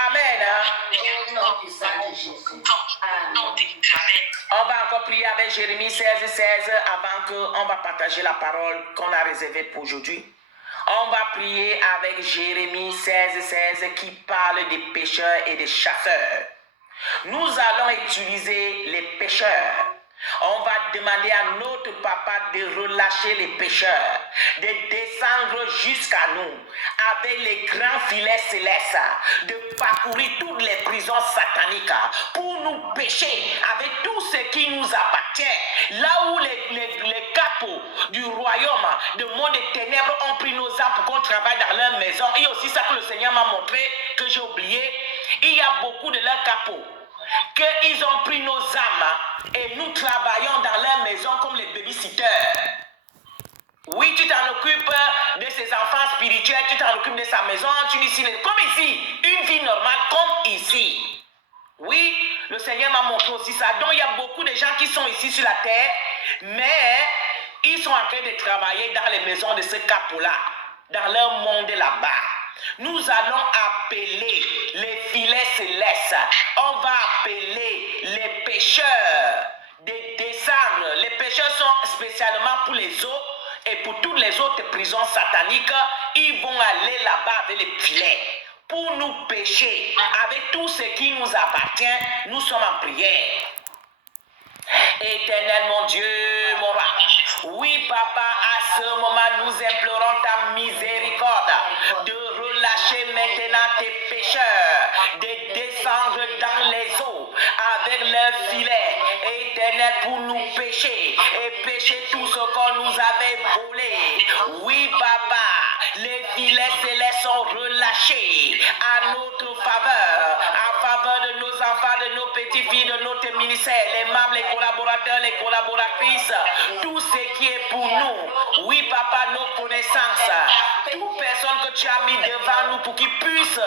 Amen. On va encore prier avec Jérémie 16, 16 avant qu'on va partager la parole qu'on a réservée pour aujourd'hui. On va prier avec Jérémie 16, 16 qui parle des pêcheurs et des chasseurs. Nous allons utiliser les pêcheurs. On va demander à notre papa de relâcher les pêcheurs, de descendre jusqu'à nous avec les grands filets célestes, de parcourir toutes les prisons sataniques pour nous pêcher avec tout ce qui nous appartient. Là où les capots du royaume, du monde des ténèbres ont pris nos âmes pour qu'on travaille dans leur maison. Et aussi ça que le Seigneur m'a montré, que j'ai oublié, il y a beaucoup de leurs capots qu'ils ont pris nos âmes et nous travaillons dans leur maison comme les babysitters. Oui, tu t'en occupes de ses enfants spirituels, tu t'en occupes de sa maison, tu dis ici, comme ici, une vie normale comme ici. Oui, le Seigneur m'a montré aussi ça. Donc il y a beaucoup de gens qui sont ici sur la terre, mais ils sont en train de travailler dans les maisons de ce capot-là. dans leur monde là-bas. Nous allons appeler les filets célestes. On va appeler les pécheurs de descendre. Les pécheurs sont spécialement pour les eaux et pour toutes les autres prisons sataniques. Ils vont aller là-bas avec les filets pour nous pécher. Avec tout ce qui nous appartient, nous sommes en prière. Éternel mon Dieu, mon roi. Oui, papa, à ce moment, nous implorons ta miséricorde de relâcher maintenant tes pécheurs, de descendre dans les eaux avec leurs filets, éternel, pour nous pécher et pécher tout ce qu'on nous avait volé. Oui, papa, les filets célestes sont relâchés à notre faveur, en faveur de nos enfants, de nos petites filles, de notre ministère, les membres, les collaborateurs, les collaboratrices, tout ce qui est pour nous. Oui, papa, nos connaissances, toute personne que tu as mis devant nous pour qu'ils puissent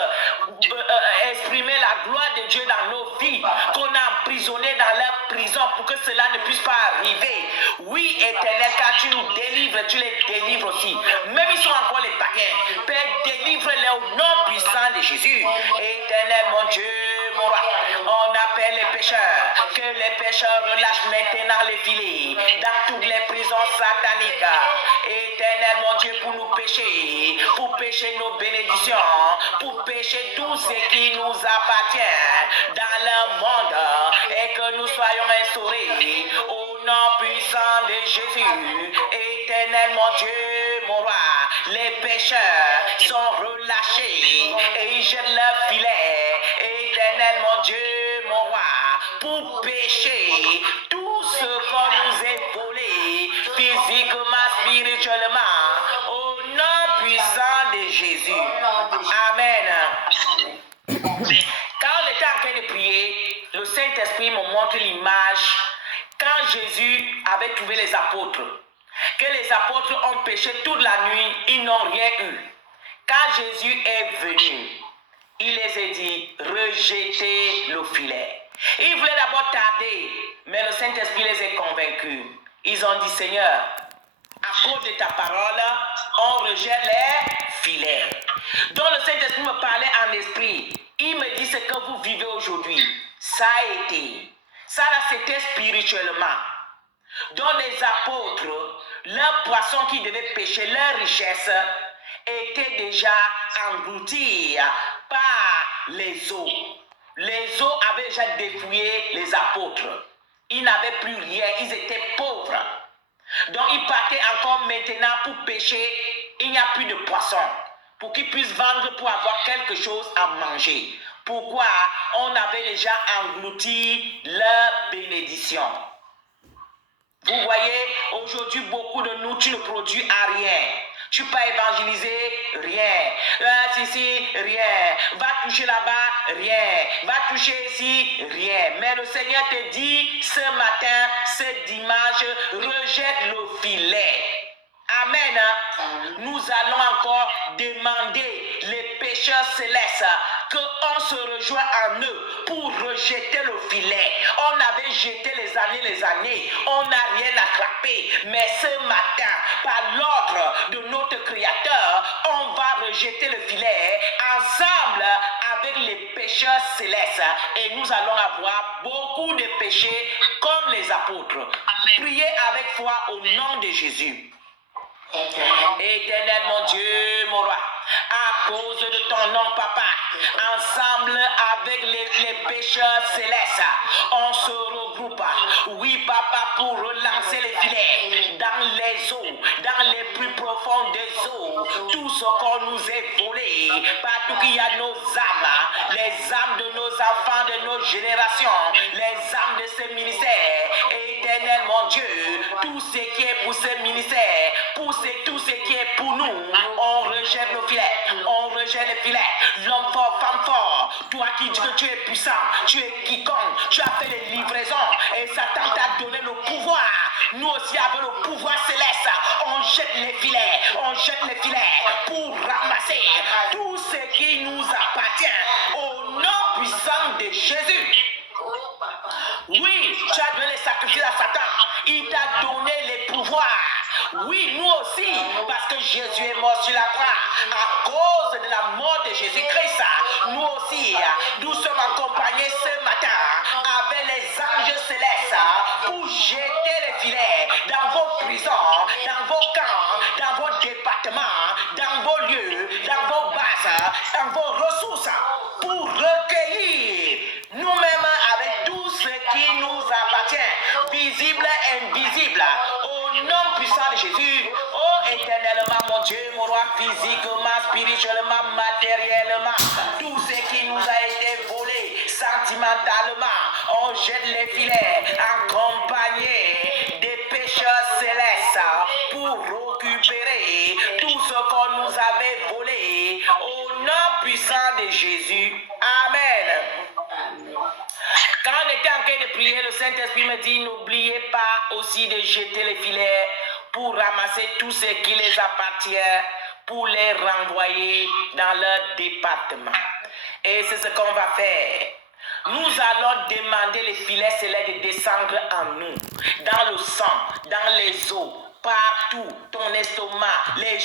exprimer la gloire de Dieu dans nos vies, qu'on a emprisonné dans leur prison pour que cela ne puisse pas arriver. Oui, éternel, quand tu nous délivres, tu les délivres aussi. Même ils sont encore les païens. Père, délivre-les au nom puissant de Jésus. Éternel, mon Dieu, mon roi, on appelle les pécheurs, que les pécheurs relâchent maintenant les filets dans toutes les prisons sataniques. Éternel, mon Dieu, pour nous pécher, pour pécher nos bénédictions, pour pécher tout ce qui nous appartient dans le monde et que nous soyons instaurés au nom puissant de Jésus. Éternel, mon Dieu, mon roi, les pécheurs sont relâchés et ils jettent leur filet. Éternel, mon Dieu, mon roi, pour pécher tout ce qu'on nous est volé, physiquement, spirituellement, au nom puissant de Jésus. Amen. Quand on était en train de prier, le Saint-Esprit me montre l'image quand Jésus avait trouvé les apôtres. Que les apôtres ont péché toute la nuit, ils n'ont rien eu. Quand Jésus est venu, il les a dit, rejetez le filet. Ils voulaient d'abord tarder, mais le Saint-Esprit les a convaincus. Ils ont dit, Seigneur, à cause de ta parole, on rejette les filets. Donc le Saint-Esprit me parlait en esprit. Il me dit ce que vous vivez aujourd'hui. Ça a été. Ça là, c'était spirituellement. Donc les apôtres, leurs poissons qui devaient pêcher, leur richesse, étaient déjà engloutis par les eaux. Les eaux avaient déjà dépouillé les apôtres. Ils n'avaient plus rien, ils étaient pauvres. Donc ils partaient encore maintenant pour pêcher. Il n'y a plus de poissons. Pour qu'ils puissent vendre pour avoir quelque chose à manger. Pourquoi? On avait déjà englouti leur bénédiction. Vous voyez, aujourd'hui, beaucoup de nous, tu ne produis à rien. Tu peux évangéliser, rien. Rien. Va toucher là-bas, rien. Va toucher ici, rien. Mais le Seigneur te dit, ce matin, ce dimanche, rejette le filet. Amen. Nous allons encore demander les pécheurs célestes qu'on se rejoint en eux pour rejeter le filet. On avait jeté les années, on n'a rien attrapé. Mais ce matin, par l'ordre de notre Créateur, on va rejeter le filet ensemble avec les pécheurs célestes. Et nous allons avoir beaucoup de péchés comme les apôtres. Priez avec foi au nom de Jésus. Éternel mon Dieu, mon roi, à cause de ton nom, papa, ensemble avec les pécheurs célestes, on se regroupe, oui, papa, pour relancer les filets dans les eaux, dans les plus profondes des eaux, tout ce qu'on nous est volé, partout qu'il y a nos âmes, les âmes de nos enfants, de nos générations, les âmes de ce ministère. Éternel mon Dieu, tout ce qui est pour ce ministère, tout ce qui est pour nous, on rejette le filet, on rejette le filet. L'homme fort, femme fort, toi qui dis que tu es puissant, tu es quiconque, tu as fait les livraisons et Satan t'a donné le pouvoir. Nous aussi avons le pouvoir céleste. On jette les filets pour ramasser tout ce qui nous appartient au nom puissant de Jésus. Oui, tu as donné les sacrifices à Satan. Il t'a donné les pouvoirs Oui, nous aussi, parce que Jésus est mort sur la croix. À cause de la mort de Jésus-Christ, nous aussi, nous sommes accompagnés ce matin avec les anges célestes pour jeter les filets dans vos prisons, dans vos camps, dans vos départements, dans vos lieux, dans vos bases, dans vos ressources, pour recueillir nous-mêmes avec tout ce qui nous appartient, visible et invisible, au nom puissant de Jésus. Oh éternellement, mon Dieu, mon roi, physiquement, spirituellement, matériellement, tout ce qui nous a été volé, sentimentalement, on jette les filets, accompagnés des pécheurs célestes, pour récupérer tout ce qu'on nous avait volé, au nom puissant de Jésus. Amen. Quand on était en train de prier, le Saint-Esprit me dit, n'oubliez pas aussi de jeter les filets pour ramasser tout ce qui les appartient, pour les renvoyer dans leur département. Et c'est ce qu'on va faire. Nous allons demander les filets célestes de descendre en nous, dans le sang, dans les os, partout, ton estomac, les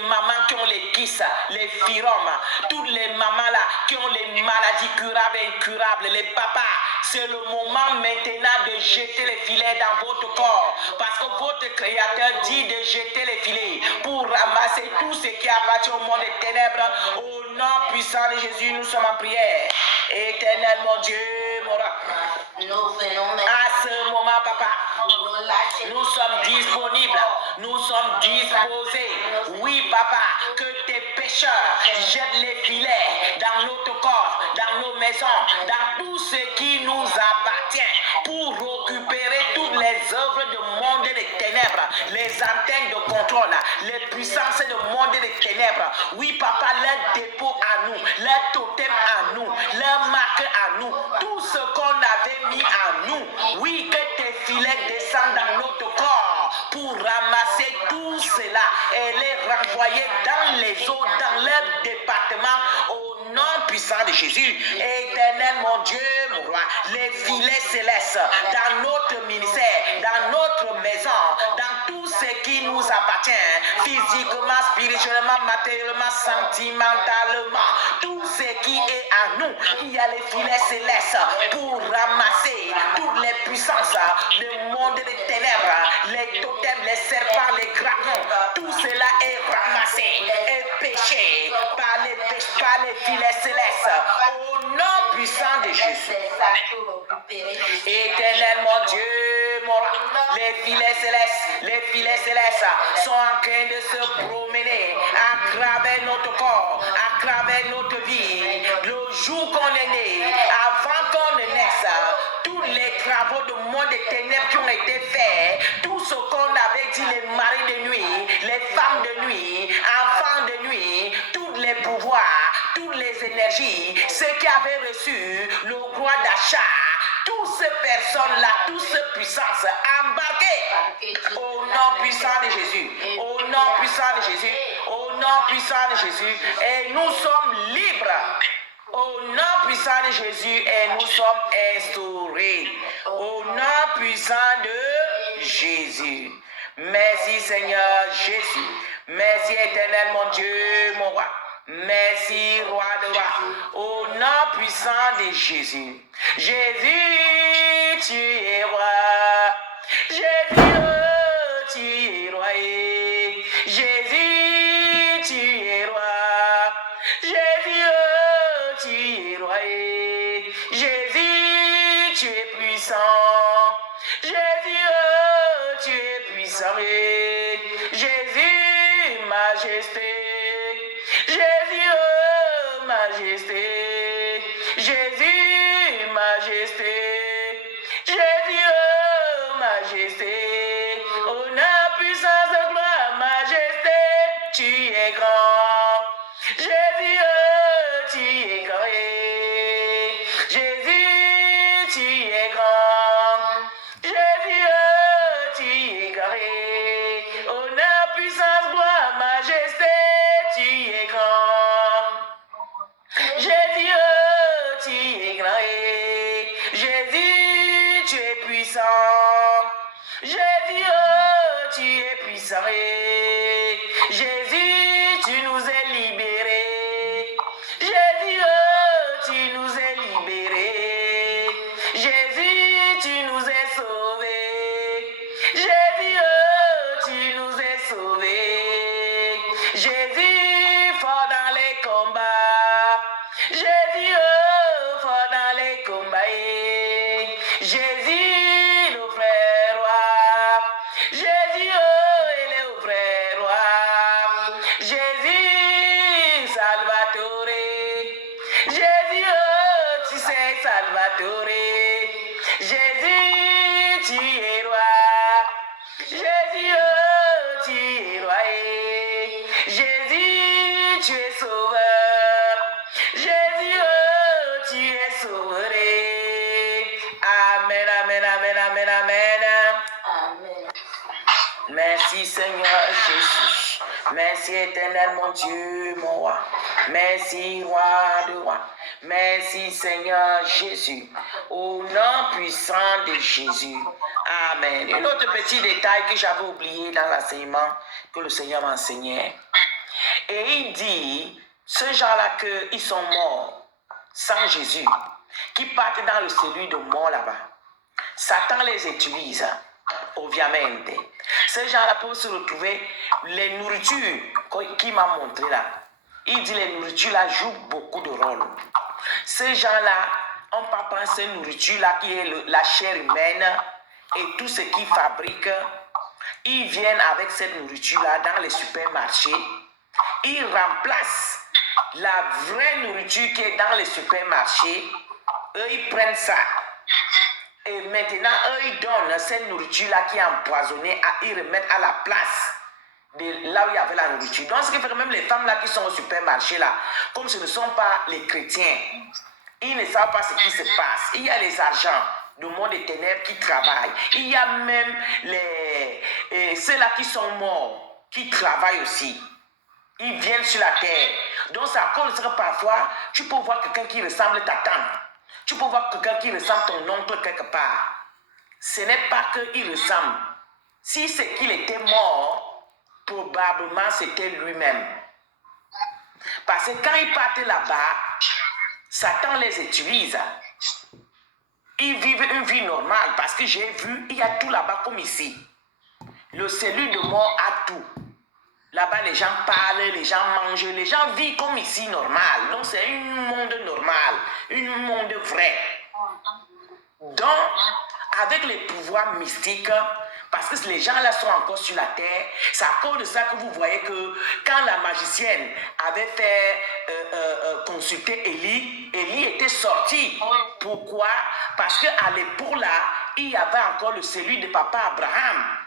mamans qui ont les kisses, les firomes, toutes les mamans là qui ont les maladies curables et incurables, les papas, c'est le moment maintenant de jeter les filets dans votre corps, parce que votre Créateur dit de jeter les filets pour ramasser tout ce qui appartient au monde des ténèbres. Au nom puissant de Jésus, nous sommes en prière. Éternel mon Dieu, mon roi, à ce moment, papa, nous sommes disponibles, nous sommes disposés. Oui, papa, que tes pécheurs jettent les filets dans notre corps, dans nos maisons, dans tout ce qui nous appartient, pour récupérer toutes les œuvres du monde des ténèbres, les antennes de contrôle, les puissances du monde des ténèbres. Oui, papa, leur dépôt à nous, leur totem à nous, leur marque à nous, tout ce qu'on avait mis à nous. Oui, que tes filets descendent dans notre corps pour ramasser tout cela et les renvoyer dans les eaux, dans leur département, au nom puissant de Jésus. Éternel mon Dieu, mon roi, les filets célestes dans notre ministère, dans notre maison, dans tout ce qui nous appartient, physiquement, spirituellement, matériellement, sentimentalement, tout ce qui est à nous. Il y a les filets célestes pour ramasser toutes les puissances, le monde des ténèbres, les totems, les serpents, les dragons, tout cela est ramassé et péché par les filets célestes, au nom puissant de Jésus. Éternel mon Dieu, mon roi, les filets célestes sont en train de se promener à travers notre corps, à travers notre vie. Le jour qu'on est né, avant qu'on ne naisse, tous les travaux du monde des ténèbres qui ont été faits, tout ce qu'on avait dit, les maris de nuit, les femmes de nuit, enfants de nuit, tous les pouvoirs, toutes les énergies, ceux qui avaient reçu le droit d'achat, toutes ces personnes-là, toutes ces puissances embarquées au nom puissant de Jésus, au nom puissant de Jésus, au nom puissant de Jésus, et nous sommes libres. Au nom puissant de Jésus, et nous sommes instaurés. Au nom puissant de Jésus. Merci Seigneur Jésus. Merci éternel mon Dieu, mon roi. Merci roi de roi. Au nom puissant de Jésus. Jésus, tu es roi. Jésus, tu es roi. Jésus, tu es roi. Jésus, tu es roi. Jésus, tu es puissant. Jésus, tu es puissant. Jésus, majesté. Jésus, majesté. Jésus, majesté. Jésus, majesté. Honneur, puissance, gloire, majesté. Tu es grand. Jésus, tu es grand. Jésus, tu es grand. Jésus, tu es grand. Honneur, puissance, gloire, majesté, tu es grand. Jésus, tu es grand. Jésus, tu es puissant. Jésus, oh, tu es puissant. Jésus, tu nous as libérés. Jésus, oh, tu nous as libérés. Jésus, tu nous as sauvés. Jésus, oh, tu nous as sauvés. Jésus, fort dans les combats. Jésus, oh, fort dans les combats. Jésus, le frère roi. Jésus, oh, il est au frère roi. Jésus, Salvatore. Jésus, oh, tu sais, Salvatore. Jésus, tu es roi. Jésus, oh, tu es roi. Jésus, tu es sauveur. Jésus, oh, tu es sauveur. Amen, amen, amen, amen, amen. Amen. Merci Seigneur Jésus. Merci éternel mon Dieu, mon roi. Merci roi de roi. Merci Seigneur Jésus. Au nom puissant de Jésus. Amen. Un autre petit détail que j'avais oublié dans l'enseignement que le Seigneur m'enseignait. Et il dit, ces gens-là qu'ils sont morts sans Jésus, qui partent dans le cellule de mort là-bas. Satan les utilise, ovviamente. Ces gens-là peuvent se retrouver, les nourritures qu'il m'a montré là. Il dit les nourritures là jouent beaucoup de rôle. Ces gens-là, on ne parle pas de cette nourriture là qui est la chair humaine et tout ce qu'ils fabriquent. Ils viennent avec cette nourriture là dans les supermarchés. Ils remplacent la vraie nourriture qui est dans les supermarchés. Eux, ils prennent ça. Et maintenant, eux, ils donnent cette nourriture-là qui est empoisonnée, ils remettent à la place de là où il y avait la nourriture. Donc, ce qui fait que même les femmes-là qui sont au supermarché, là, comme ce ne sont pas les chrétiens, ils ne savent pas ce qui se passe. Il y a les argents du monde des ténèbres qui travaillent. Il y a même ceux-là qui sont morts, qui travaillent aussi. Ils viennent sur la terre. Donc, ça cause que parfois, tu peux voir quelqu'un qui ressemble à ta tante. Tu peux voir quelqu'un qui ressemble à ton oncle quelque part. Ce n'est pas qu'il ressemble. Si c'est qu'il était mort, probablement c'était lui-même. Parce que quand ils partent là-bas, Satan les utilise. Ils vivent une vie normale parce que j'ai vu, il y a tout là-bas comme ici. Le cellule de mort a tout. Là-bas, les gens parlent, les gens mangent, les gens vivent comme ici, normal. Donc, c'est un monde normal, un monde vrai. Donc, avec les pouvoirs mystiques, parce que les gens là sont encore sur la terre, c'est à cause de ça que vous voyez que quand la magicienne avait fait consulter Élie, Élie était sorti. Pourquoi? Parce qu'à l'époque là, il y avait encore le cellule de papa Abraham.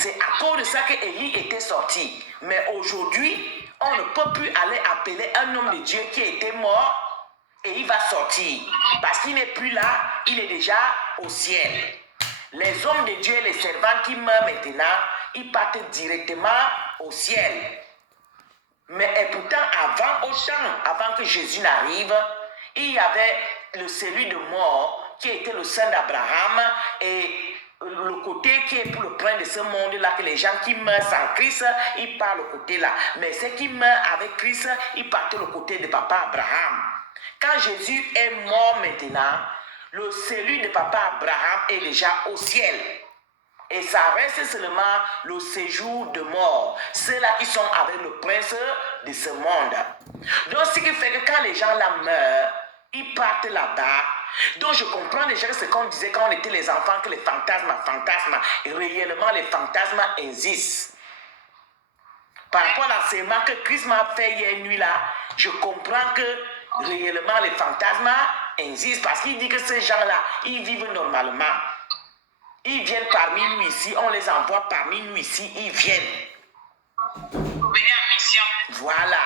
C'est à cause de ça que Élie était sorti. Mais aujourd'hui, on ne peut plus aller appeler un homme de Dieu qui était mort et il va sortir. Parce qu'il n'est plus là, il est déjà au ciel. Les hommes de Dieu et les servants qui meurent maintenant, ils partent directement au ciel. Mais et pourtant, avant que Jésus n'arrive, il y avait le cellule de mort qui était le sein d'Abraham et le côté qui est pour le prince de ce monde-là, que les gens qui meurent sans Christ, ils partent le côté là. Mais ceux qui meurent avec Christ, ils partent le côté de papa Abraham. Quand Jésus est mort maintenant, le cellule de papa Abraham est déjà au ciel. Et ça reste seulement le séjour de mort. Ceux-là qui sont avec le prince de ce monde. Donc, ce qui fait que quand les gens là meurent, ils partent là-bas. Donc, je comprends déjà ce qu'on disait quand on était les enfants, que les fantasmes. Et réellement, les fantasmes existent. Par rapport à l'enseignement que Christ m'a fait hier nuit là, je comprends que réellement, les fantasmes existent. Parce qu'il dit que ces gens-là, ils vivent normalement. Ils viennent parmi nous ici, on les envoie parmi nous ici, ils viennent. Venez en mission. Voilà.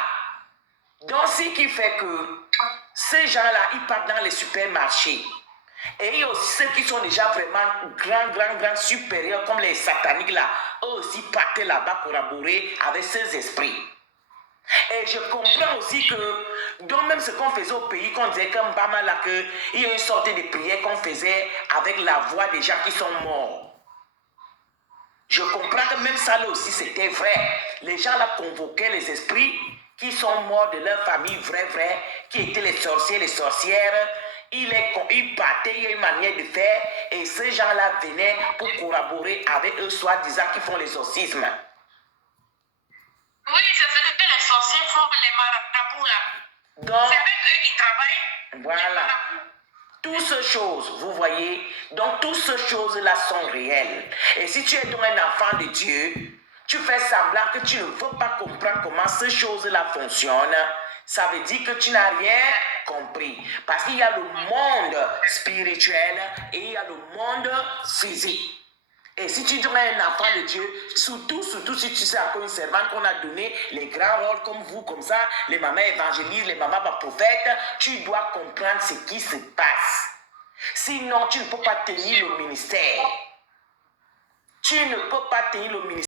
Donc, ce qui fait que ces gens-là, ils partent dans les supermarchés. Et il y a aussi ceux qui sont déjà vraiment grands supérieurs, comme les sataniques là. Eux aussi partent là-bas collaborer avec ces esprits. Et je comprends aussi que, donc même ce qu'on faisait au pays, qu'on disait comme pas mal là, qu'il y a une sorte de prière qu'on faisait avec la voix des gens qui sont morts. Je comprends que même ça là aussi c'était vrai. Les gens là convoquaient les esprits qui sont morts de leur famille, vrai, qui étaient les sorciers, les sorcières. Ils partaient, il y a une manière de faire, et ces gens-là venaient pour collaborer avec eux, soi-disant qui font l'exorcisme. Oui, c'est ce que les sorciers font, les marabouts là. Donc, C'est avec eux qui travaillent. voilà. Toutes ces choses, vous voyez, donc toutes ces choses-là sont réelles. Et si tu es donc un enfant de Dieu, tu fais semblant que tu ne veux pas comprendre comment ces choses-là fonctionnent, ça veut dire que tu n'as rien compris. Parce qu'il y a le monde spirituel et il y a le monde physique. Et si tu es un enfant de Dieu, surtout si tu sais encore une servante qu'on a donné les grands rôles comme vous, comme ça, les mamans évangélistes, les mamans prophètes, tu dois comprendre ce qui se passe. Sinon, tu ne peux pas tenir le ministère. Tu ne peux pas tenir le ministère.